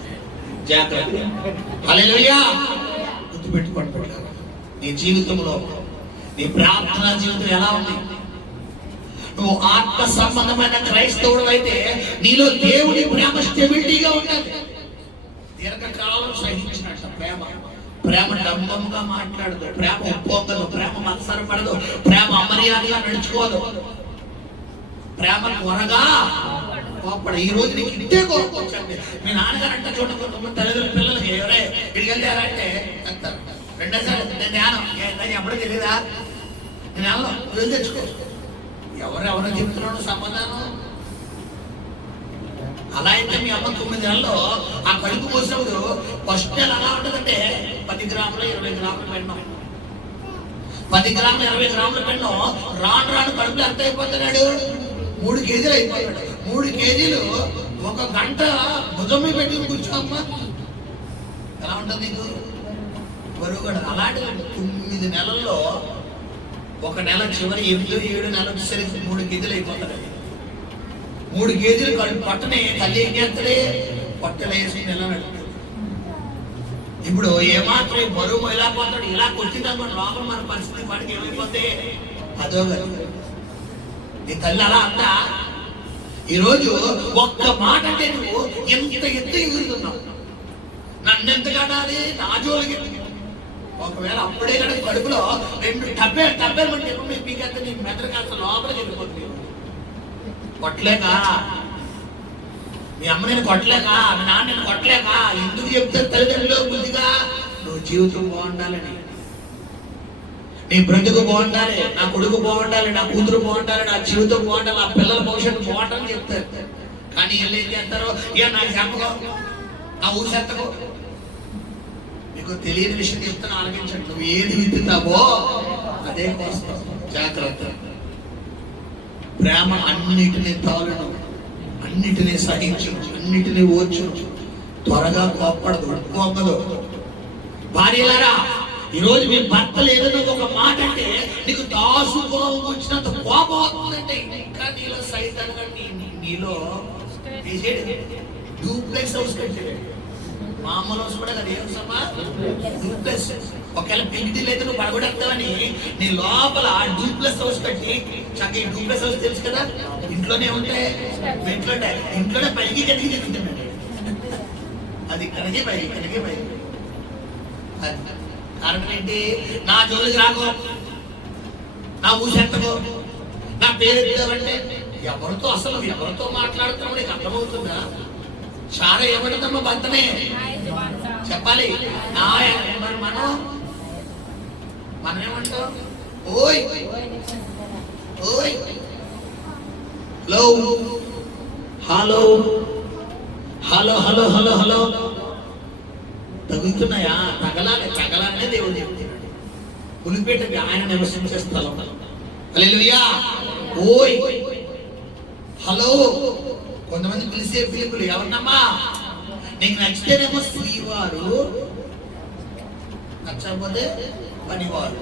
జాగ్రత్త. హల్లెలూయా. గుర్తుపెట్టుకోండి, నీ జీవితంలో నీ ప్రార్థనా జీవితం ఎలా ఉంది? నువ్వు ఆత్మ సంబంధమైన క్రైస్తవుడు అయితే నీలో దేవుడి ప్రేమ స్టెబిలిటీగా ఉండాలి. దీర్ఘకాలం సహించినట్టు ప్రేమ డంబంగా మాట్లాడదు, ప్రేమ ఒప్పొంగదు, ప్రేమ మత్సరపడదు, ప్రేమ అమర్యాదగా నడుచుకోదు, ప్రేమ త్వరగా కోపడు. ఈ రోజు నీకు ఇంతే కోపం వచ్చండి. మీ నాన్నగారు అంటే చూడకుండా తల్లిదండ్రుల పిల్లలకి ఎవరే ఇక్కడికి వెళ్తారంటే అంటారు. రెండోసారి నేను ధ్యానం ఎప్పుడో తెలియదా? నేను వెళ్ళను, తెచ్చుకో. ఎవరెవరో చెప్తున్నాడు సమాధానం. అలా అయితే మీ అమ్మ 9 నెలల్లో ఆ కడుపు పోసినప్పుడు ఫస్ట్ నెల ఎలా ఉంటుందంటే 10 గ్రాములు 20 గ్రాములు పెండం, 10 గ్రాములు 20 గ్రాములు పెండం. రాను రాను కడుపులో ఎంత అయిపోతున్నాడు? 3 కేజీలు అయిపోతాడు. 3 కేజీలు 1 గంట భుజం మీద పెట్టుకుని కూర్చోమ్మా, ఎలా ఉంటుంది నీకు బరువు కూడా? అలాంటి 9 నెలల్లో 1 నెల చివరి 8, 7 నెలలు వచ్చేసరికి 3 కేజీలు అయిపోతాడు. 3 కేజీలు పట్టనే తల్లి ఏం చేస్తాడే? పట్టలు వేసి నెల నడుపుతుంది. ఇప్పుడు ఏమాత్రం బరువు ఇలా పోతాడు, ఇలా కొట్టిందనుకోండి లోపల మన పరిస్థితి వాడికి ఏమైపోతే అదో కదా. నీ తల్లి అలా అందా? ఈరోజు ఒక్క మాట అంటే నువ్వు ఎంత ఎత్తు ఎగురుతున్నావు. నన్ను ఎంత కడాలి? నా జోలికి. ఒకవేళ అప్పుడే కనుక కడుపులో 2 టబ్బేమంటే మీకంతా నీ మెదడు కాస్త లోపలికి వెళ్ళిపోతుంది. కొట్టలేక మీ అమ్మ నేను కొట్టలేక, మీ నాన్న నేను కొట్టలేక ఎందుకు చెప్తారు తల్లిదండ్రులు? బుద్ధిగా నువ్వు జీవితం బాగుండాలని, నీ బ్రతుకు బాగుండాలి, నా కొడుకు బాగుండాలి, నా కూతురు బాగుండాలి, నా జీవితం బాగుండాలి, నా పిల్లల భవిష్యత్తు బాగుండాలని చెప్తారు. కానీ వీళ్ళు ఏం చేస్తారు? ఇక నాకు చెప్పకో, నా ఊరు చెత్తకో. మీకు తెలియని విషయం చెప్తాను, ఆలోచించండి. నువ్వు ఏది విత్తుతావో అదే కోస్తావు. జాగ్రత్త. ప్రేమ అన్నిటినీ తాలును, అన్నిటినీ సహించు, అన్నిటినీ ఓర్చు, త్వరగా కోప్పడదు, ఒప్పుకోదు. భార్యలారా, ఈరోజు మీ భర్తలు ఏదైనా ఒక మాట అంటే నీకు దాసుకోవం వచ్చినంత కోపం అవుతుందంటే ఇంకా నీలో సైతాన్గా నీలో డూప్లెక్స్ హౌస్ కట్టాడు. మామూలు హౌస్ కూడా కదా, ఏం సమా డూప్లెక్స్. ఒకవేళ పెళ్లి అయితే నువ్వు పడగొడతావని నీ లోపల డూప్లెక్స్ హౌస్ కట్టి చక్కగా. ఈ డూప్లెక్స్ హౌస్ తెలుసు కదా, ఇంట్లోనే ఉంటాయి, ఇంట్లోనే పైకి కడిగి తిరుగుతున్నాడు. అది కడిగే పైకి, కడిగే పైకి. అది కారణం ఏంటి? నా జోలికి రాకో, నా ఊసెత్తకో, నా పేరు ఎత్తావంటే ఎవరితో అసలు ఎవరితో మాట్లాడుతున్నావు నీకు అర్థమవుతుందా? చాలా ఏమంటుందమ్మా భర్తనే చెప్పాలి. మరి మనం ఏమంటాం? ఓయ్ ఓయ్, hello hello hello hello hello hello తగులుతున్నాయా? తగలాలనే దేవుడు చెప్తున్నాడు. పులిపేట ఆయన నివసించే స్థలం. హల్లెలూయా. ఓయ్ హలో. కొంతమంది పిలిచే పిలుపులు ఎవరినమ్మా? నీకు నచ్చితేనేమో శ్రీవారు, నచ్చకపోతే పనివారు.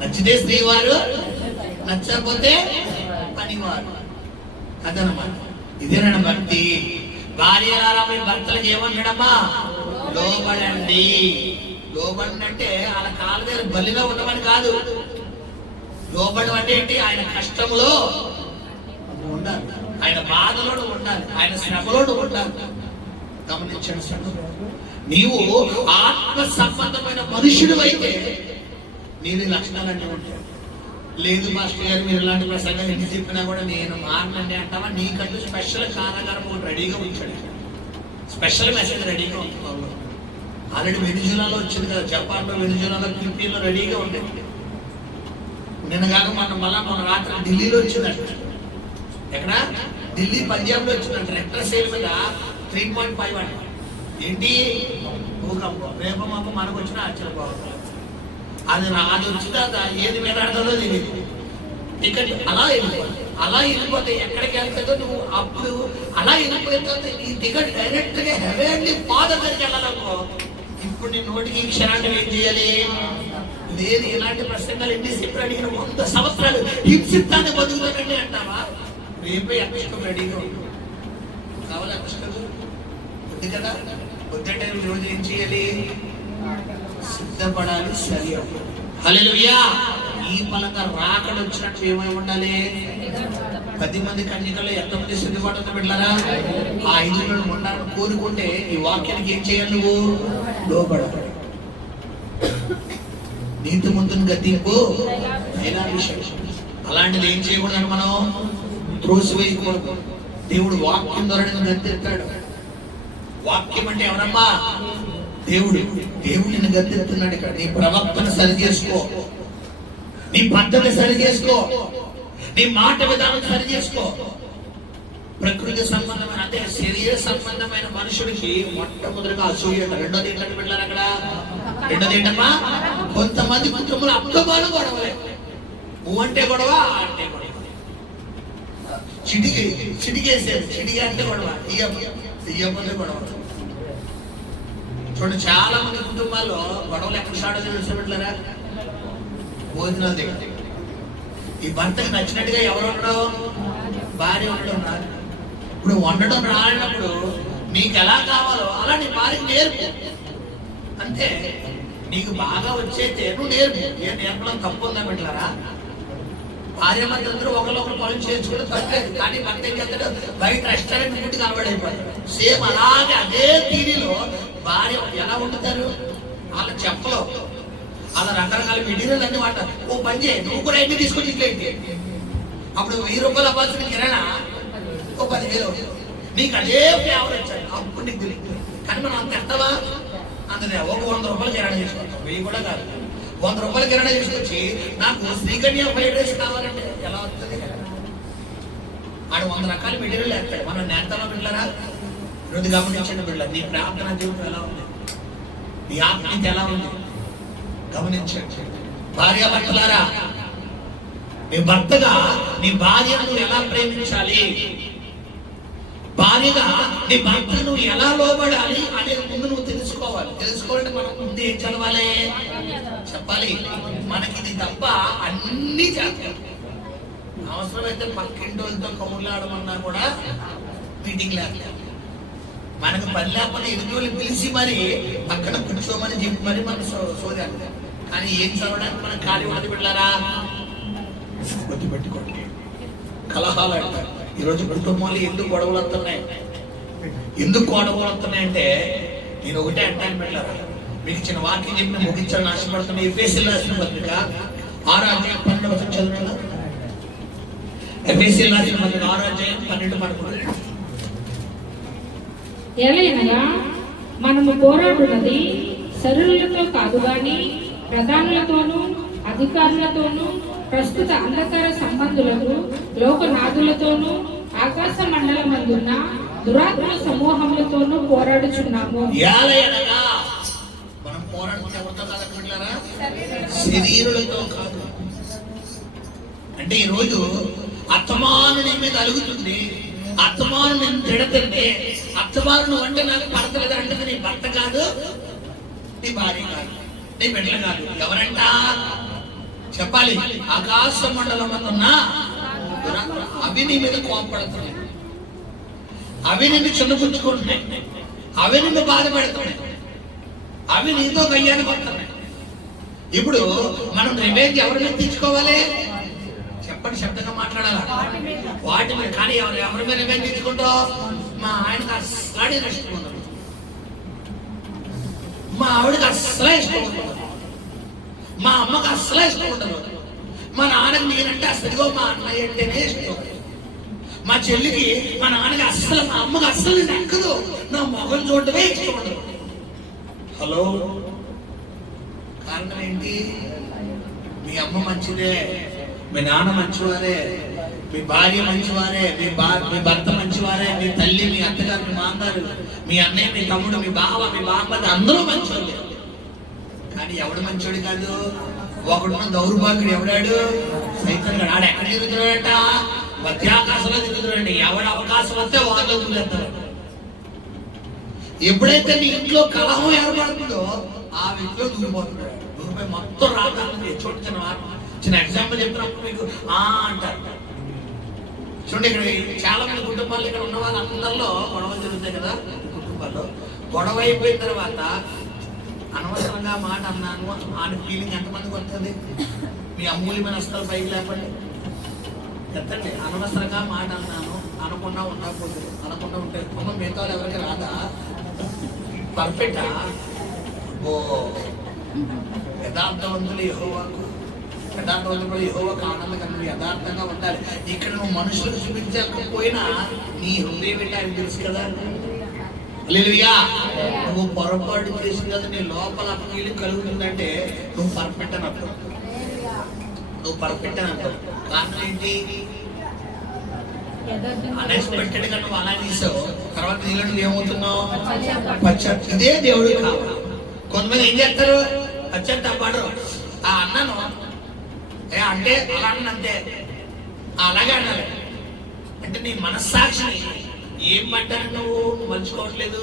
నచ్చితే శ్రీవారు, నచ్చకపోతే పనివారు. అదనమాట. ఇదేనా భక్తి? భార్యలారా మీ భర్తలకు ఏమన్నాడమ్మా? లోబడండి. లోబడి అంటే వాళ్ళ కాళ్ళ దగ్గర బలిలో ఉండమని కాదు. లోబడం అంటే ఏంటి? ఆయన కష్టంలో ఉండాలి, ఆయన బాధలోడు ఉండాలి, ఆయన శ్రమలోడు ఉండాలి. గమనించండి సార్, నీవు ఆత్మ సంబంధమైన మనుషుడు అయితే నీది లక్షణాలన్నీ ఉంటాయి. లేదు మాస్టర్ గారు మీరు ఇలాంటి ప్రసంగాలు ఎన్ని చెప్పినా కూడా నేను మారనండి అంటావా? నీకంటూ స్పెషల్ కారాగారం ఒకటి రెడీగా ఉంచాడు, స్పెషల్ మెసేజ్ రెడీగా ఉంటుంది. ఆల్రెడీ వెనిజులాలో వచ్చింది కదా, జపాన్లో, వెనిజులాలో, ఫిలిప్పీన్లో రెడీగా ఉండేది. నిన్న కాక మన రాత్రి ఢిల్లీలో వచ్చిందంట. ఎక్కడ? ఢిల్లీ, పంజాబ్లో వచ్చిందంట. రెక్టర్ సేల్ మీద 3.5 అంట. ఏంటి భూకంపం? రేపు మాకు మనకు వచ్చిన ఆశ్చర్యపోవాలి. అది వచ్చిన ఏది మీద ఆడుతుందో తెలియదు. టికెట్ అలా వెళ్ళిపోతే ఎక్కడికి వెళ్తుందో నువ్వు అప్పుడు అలా వెళ్ళిపోతుంది. ఈ టికెట్ డైరెక్ట్ గా హెవెన్లీ ఫాదర్ దగ్గరికి వెళ్ళాలనుకో. ఇప్పుడు నీ నోటికి ఈ క్షణాన్ని ఏం చేయాలి? లేదు, ఇలాంటి ప్రసంగాలు ఎన్ని చెప్పి అడిగిన 100 సంవత్సరాలు హింసిస్తాన్ని బతుకుతానండి అంటావా? రేపే అక్షకం రెడీగా ఉంటుంది. కావాలి అక్షకం ఉంది కదా, పొద్దుటే రోజు ఏం చేయాలి? సిద్ధపడాలి. సరి హల్లెలూయా. ఈ పలంగా రాకడ వచ్చినట్టు ఏమై ఉండాలి? 10 మంది కన్యకలు ఎంతమంది సిద్ధపడుతూ వెళ్ళారా? ఆ 5 ఉండాలని కోరుకుంటే ఈ వాక్యానికి ఏం చేయాలి? నువ్వు లోబడాలి. నీతిమంతుని గతింపు అలాంటిది ఏం చేయకూడదని మనం త్రోసివేయకూడదు. దేవుడు వాక్యం ద్వారా గద్దెత్తాడు. వాక్యం అంటే ఎవరమ్మా? దేవుడు. దేవుడు నిన్ను గద్దెత్తున్నాడు. ఇక్కడ నీ ప్రవర్తన సరి చేసుకో, నీ పద్ధతి సరి చేసుకో, నీ మాట విధానం సరి చేసుకో. ప్రకృతి సంబంధమైన అంటే శరీర సంబంధమైన మనుషుడికి మొట్టమొదటిగా అసూయ. రెండోది ఏంటంటే వెళ్ళారు అక్కడ. రెండోది ఏంటమ్మా? కొంతమంది కుటుంబంలో అక్కబాలు గొడవలే. నువ్వు అంటే గొడవ, అంటే గొడవ. చిటికేసేది, చిటికి అంటే గొడవ, ఇయ్యకపోతే గొడవ. చూడండి, చాలా మంది కుటుంబాల్లో గొడవలు ఎక్కడ స్టార్ట్ అవుతుంది తెలిసి పెట్టలేరా? భోజనాలు దగ్గర. ఈ భర్తకి నచ్చినట్టుగా ఎవరు ఉండడం? భార్య ఉండడం రాదు. ఇప్పుడు వండడం రానప్పుడు నీకు ఎలా కావాలో అలా నీ భార్యకి నేర్పు. అంతే. నీకు బాగా వచ్చేతే నువ్వు నేర్పు. ఏం నేర్పడం తప్పు ఉందా పెట్టారా? భార్య మధ్య అందరూ ఒకరికొకరు పనులు చేసుకుంటే తప్పలేదు. కానీ భర్త ఏం చేస్తాడు? బయట రెస్టారెంట్ ఫుడ్ కనబడైపోతాడు. సేమ్ అలాగే అదే తీరిలో భార్య ఎలా వండుతారు? వాళ్ళ చెప్పలో అలా రకరకాల మెటీరియల్ అన్ని వాడతారు. ఓ పని చేయి, నువ్వు కూడా అన్ని తీసుకొచ్చి ఇట్లయితే అప్పుడు 1000 రూపాయలు అవ్వాల్సిన కిరాణా ఓ 10,000. నీకు అదే ఫ్లేవర్ వచ్చాడు, అప్పుడు నీకు తెలియదు. కానీ మనం అంత ఎత్తవా? అందుకే ఒక 100 రూపాయలు కిరాణా చేసుకుంటాం. 1000 కూడా కాదు, 100 రూపాయలు కిరాణా తీసుకొచ్చి నాకు శ్రీకన్య ఫ్రైడ్ రైస్ కావాలంటే ఎలా వస్తుంది? ఆడు 100 రకాల మెటీరియల్ వేస్తాడు. మనం నేతలో బిడ్డరా రోజు గమనించండి బిడ్డ. నీ ప్రార్థన జీవితం ఎలా ఉంది? నీ ఆత్మీయత ఎలా ఉంది? గమనించండి. భార్య భర్తలారా, నీ భర్తగా నీ భార్యను ఎలా ప్రేమించాలి, భార్యగా నీ భర్తను ఎలా లోబడాలి అనేది ముందు నువ్వు తెలుసుకోవాలి. తెలుసుకోవాలంటే మనం ముందు ఏం చదవాలి? చెప్పాలి. మనకి ఇది తప్ప అన్ని చేస్తాం. అవసరమైతే పక్కింటోళ్ళతో కబుర్లాడమన్నా కూడా మీటింగ్ లేకపోతే, మనకు పని లేకపోతే ఎదుటి పిలిచి మరి పక్కన కూర్చోమని చెప్పి మరి మనం సోదాలి. కానీ ఏం చదవడానికి మనం ఖాళీ ఉన్నది పెట్టారా? గుర్తు పెట్టుకోండి. కలహాలు అంటారు. ఈరోజు కుటుంబాలు ఎందుకు గొడవలు వస్తున్నాయి? ఎందుకు గొడవలు వస్తున్నాయంటే నేను ఒకటే అంటాను పెట్టారా, మీకు చిన్న వాక్యం చెప్పిన ముగించాలని ఆశపడుతున్నా. ఎఫెసీయులకు రాసిన పత్రిక 6వ అధ్యాయం 12వ చదువుతున్నా. ఎఫెసీయులకు రాసిన పత్రిక 6వ అధ్యాయం 12-13. ఎలయనగా మనము పోరాడున్నది శరీరులతో కాదు గాని ప్రధానులతోనూ అధికారులతోనూ ప్రస్తుత అంధకార సంబంధులకు లోకనాథులతోనూ ఆకాశ మండలమందున్న దురాత్మ సమూహములతోనూ పోరాడుచున్నాము. మనం పోరాడుతున్న ఎవరితో కాదనుకుంటారా? శరీరులతో కాదు. అంటే ఈరోజు అత్తమాను నీ మీద అలుగుతుంది, అత్తమాను నేను తిడుతుంటే, అత్తమాను అంటే నాకు భర్త లేదా అంటే నీ భర్త కాదు, నీ భార్య కాదు, నీ బిడ్డలు కాదు. ఎవరంట చెప్పాలి? ఆకాశ మండలం ఉన్న అవి నీ మీద కోపడుతున్నాయి, అవి నిన్ను చిన్నపుచ్చుకుంటున్నాయి, అవి నిన్ను బాధపెడుతున్నాయి, అవి నీతో గయ్యానికి వస్తున్నాయి. ఇప్పుడు మనం రివెంజ్ ఎవరి మీద తెచ్చుకోవాలి? చెప్పండి, శబ్దంగా మాట్లాడాలా? వాటి మీద కానీ ఎవరి మీద తీసుకుంటావు? మా ఆయనకు అస్సలు ఇష్టం ఉండదు, మా ఆవిడకి అస్సలే ఇష్టం ఉండదు, మా అమ్మకి అస్సలే ఇష్టం ఉండదు, మా నాన్నకి నేనంటే అసలుగో మా అన్నయ్య అంటేనే ఇష్టం, మా చెల్లికి మా నాన్నకి అస్సలు, మా అమ్మకి అస్సలు నక్కదు, నా మొహం చూడటమే ఇష్టం ఉండదు. హలో, కారణం ఏంటి? మీ అమ్మ మంచిదే, మీ నాన్న మంచివారే, మీ భార్య మంచివారే, మీ భర్త మంచివారే, మీ తల్లి, మీ అత్తగారు, మీ మామగారు, మీ అన్నయ్య, మీ తమ్ముడు, మీ బావ, మీ బామ్మది అందరూ మంచివాళ్ళే. కానీ ఎవడు మంచోడు కాదు? ఒకడున్న దౌర్భాగ్యుడు ఎవడాడు? సైతం గడు. ఆడు ఎక్కడ తిరుగుతున్నాడట? మధ్యాకాశంలో తిరుగుతున్నాడు. ఎవడు అవకాశం వస్తే వాళ్ళు తిరుగుతారు. ఎప్పుడైతే నీ ఇంట్లో కలహం ఏర్పడుతుందో ఆ వ్యక్తిలో దూరిపోతున్నాడు. దూరిపోయి మొత్తం రాజధాని చోటు చిన్న ఎగ్జాంపుల్ చెప్పినప్పుడు మీకు అంటారు. చూడండి, ఇక్కడ చాలా మంది కుటుంబాలు ఇక్కడ ఉన్న వాళ్ళందరిలో గొడవలు జరుగుతాయి కదా. కుటుంబాల్లో గొడవ అయిపోయిన తర్వాత అనవసరంగా మాట అన్నాను అని ఫీలింగ్ ఎంతమందికి వస్తుంది? మీ అమూల్యమైన వస్తారు పైకి లేపండి, ఎత్తండి. అనవసరంగా మాట అన్నాను అనకుండా ఉండకపోతే, అనకుండా ఉంటే మిగతా ఎవరికి రాదా? పర్ఫెక్టా? ఓ యథార్థవంతులు యెహోవాకు, యథార్థవంతులు యెహోవాకు ఆనందకరంగా యథార్థంగా ఉండాలి. ఇక్కడ నువ్వు మనుషులకు చూపించకపోయినా నీ హృదయం ఏంటి ఆయన తెలుసు కదా. హల్లెలూయా. నువ్వు పొరపాటు చేసిన కదా నీ లోపల ఫీలింగ్ కలుగుతుందంటే నువ్వు పర్ఫెక్ట్ అని అర్థం, నువ్వు పర్ఫెక్ట్ అని అర్థం. కారణం ఏంటి? అన్ఎక్స్పెక్టెడ్ గా నువ్వు అలా తీసావు, తర్వాత నీళ్ళు నువ్వు ఏమవుతున్నావు? పశ్చాత్తాపం. ఇదే దేవుడు కావాలి. కొంతమంది ఏం చేస్తారు? పశ్చాత్తాపడరు. అన్నాను అంటే అలా అంతే, అలాగే అన్నారు అంటే నీ మనస్సాక్షిని ఏం పడ్డాను నువ్వు మర్చిపోవట్లేదు.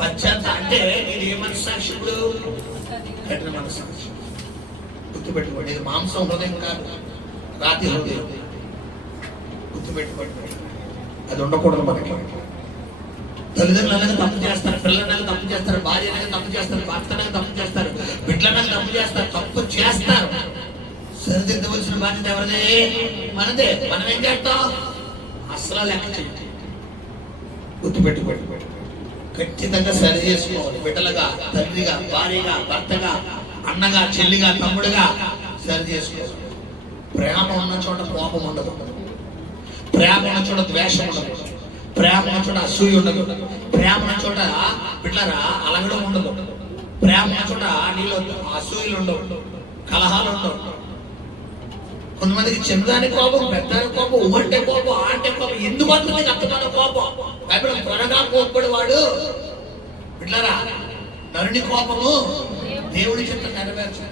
పశ్చాత్తాపం అంటే నేను ఏ మనస్సాక్షి? ఇప్పుడు కఠిన మనస్సాక్షి. గుర్తుపెట్టుకోండి, ఇది మాంసం హృదయం కాదు, రాతి హృదయం. గుర్తుపెట్టుకోండి, అది ఉండకూడదు మనకి. తల్లిదండ్రులు తప్పు చేస్తారు, పిల్లలు తప్పు చేస్తారు, భార్య తప్పు చేస్తారు, భర్త తప్పు చేస్తారు, బిడ్డలు తప్పు చేస్తారు. తప్పు చేస్తారు, సరిదిద్దవలసిన బాధ్యత ఎవరిదే? మనదే. మనం ఏం చేస్తాం? అసలు లెక్క చేయాలి. గుర్తుపెట్టుకోండి, ఖచ్చితంగా సరి చేసుకోవాలి. బిడ్డలుగా, తండ్రిగా, భార్యగా, భర్తగా, అన్నగా, చెల్లిగా, తమ్ముడుగా సరి చేసుకోవాలి. ప్రేమ ఉన్న చోట కోపం ఉండదు, ప్రేమ ఉన్న చోట ద్వేషం ఉండదు, ప్రేమ ఉన్న చోట అసూయ ఉండదు, ప్రేమ ఉన్న చోట బిడ్డరా అలగడం ఉండదు, ప్రేమ ఉన్న చోట నీళ్ళు అసూయలు ఉండవు, కలహాలు ఉండవు. కొంతమందికి చిన్నదాని కోపం, పెద్దాని కోపం, ఉమంటే కోపం, ఆంటే కోపం. ఎందుకు వస్తుంది అర్థమైన కోపం? బైబిల్ త్వరగా కోపపడేవాడు బిడ్డరా నరుని కోపము దేవుడి చిత్తం నెరవేర్చు.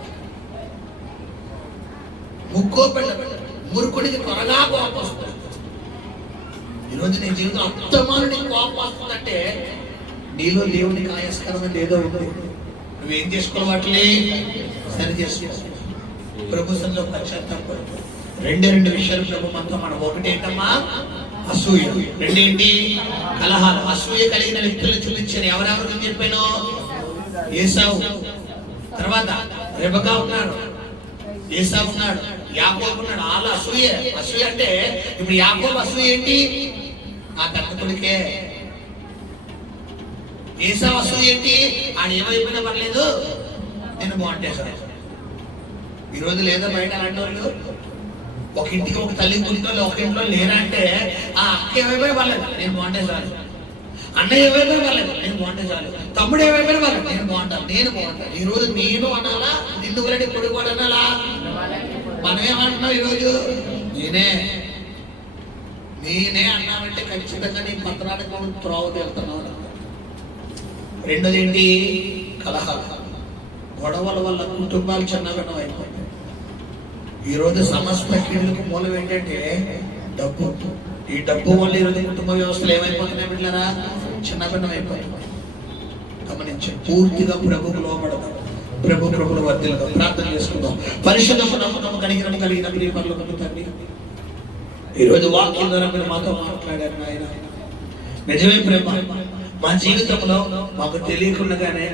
ముక్కోపెళ్ళ మురుకుడికి త్వరగా కోపం వస్తుంది. ఈరోజు నీ జీవితం అర్థమానుడి కోపం వస్తుందంటే నీలో దేవునికి ఆయాస్కరమైనది ఏదో ఉంది. నువ్వేం చేసుకోవాట్లే సరి చేసుకో. ప్రభు సంలో పశ్చాత్తాపం. రెండు విషయాలు ప్రభు మనతో. మనం ఒకటేంటమ్మా? అసూయ. రెండేంటి? కలహాలు. అసూయ కలిగిన వ్యక్తులను చూపించాను. ఎవరెవరు చెప్పాను? ఏసావు, తర్వాత రెబెకా ఉన్నాడు, ఏసావు ఉన్నాడు, యాకోబు ఉన్నాడు. వాళ్ళ అసూయ. అసూయ అంటే ఇప్పుడు యాకోబు అసూయ ఏంటి? ఆ పెద్ద కొడుకే. ఏసావు అసూయ ఏంటి? ఆయన ఏమైపోయినా పర్లేదు, నేను బాగుంటే సార్. ఈరోజు లేదా బయట అలాంటి వాళ్ళు? ఒక ఇంటికి ఒక తల్లి కూతురు ఒక ఇంట్లో లేరా అంటే ఆ అక్క ఏమైపోయినా పర్లేదు, నేను బాగుంటే చాలు. అన్నయ్య ఏమైపోయినా పర్లేదు, నేను బాగుంటే చాలు. తమ్ముడు ఏమైపోయినా పర్లేదు, నేను బాగుంటాను, నేను బాగుంటాను. ఈరోజు నేను అనాలా, నిన్ను కూడా కొడుకు కూడా అనాలా? మనమేమంటున్నాం ఈరోజు? నేనే అన్నామంటే ఖచ్చితంగా నీ పత్రానికి త్రోవ తీరుతున్నావు. రెండోది ఏంటి? కలహాలు. గొడవల వల్ల కుటుంబాలు చిన్నగడం అయిపోతాయి. ఈరోజు సమస్త కీడులకు మూలం ఏంటంటే డబ్బు. ఈ డబ్బు వల్ల ఈరోజు కుటుంబ వ్యవస్థలు ఏమైపోతున్నాయి బిడ్డలారా? చిన్నగడం అయిపోతున్నాయి. గమనించండి, పూర్తిగా ప్రభుకు లోపడదాం, ప్రభుల వర్ధిల్లుదాం. ప్రార్థన చేసుకుందాం. పరిశుద్ధము నమ్మకం కలిగిన ప్రియపరులకు తండ్రి, ఈరోజు వాక్యం ద్వారా మీరు మాతో మాట్లాడారు నాయన. నిజమే ప్రేమ మా జీవితంలో మాకు తెలియకుండానే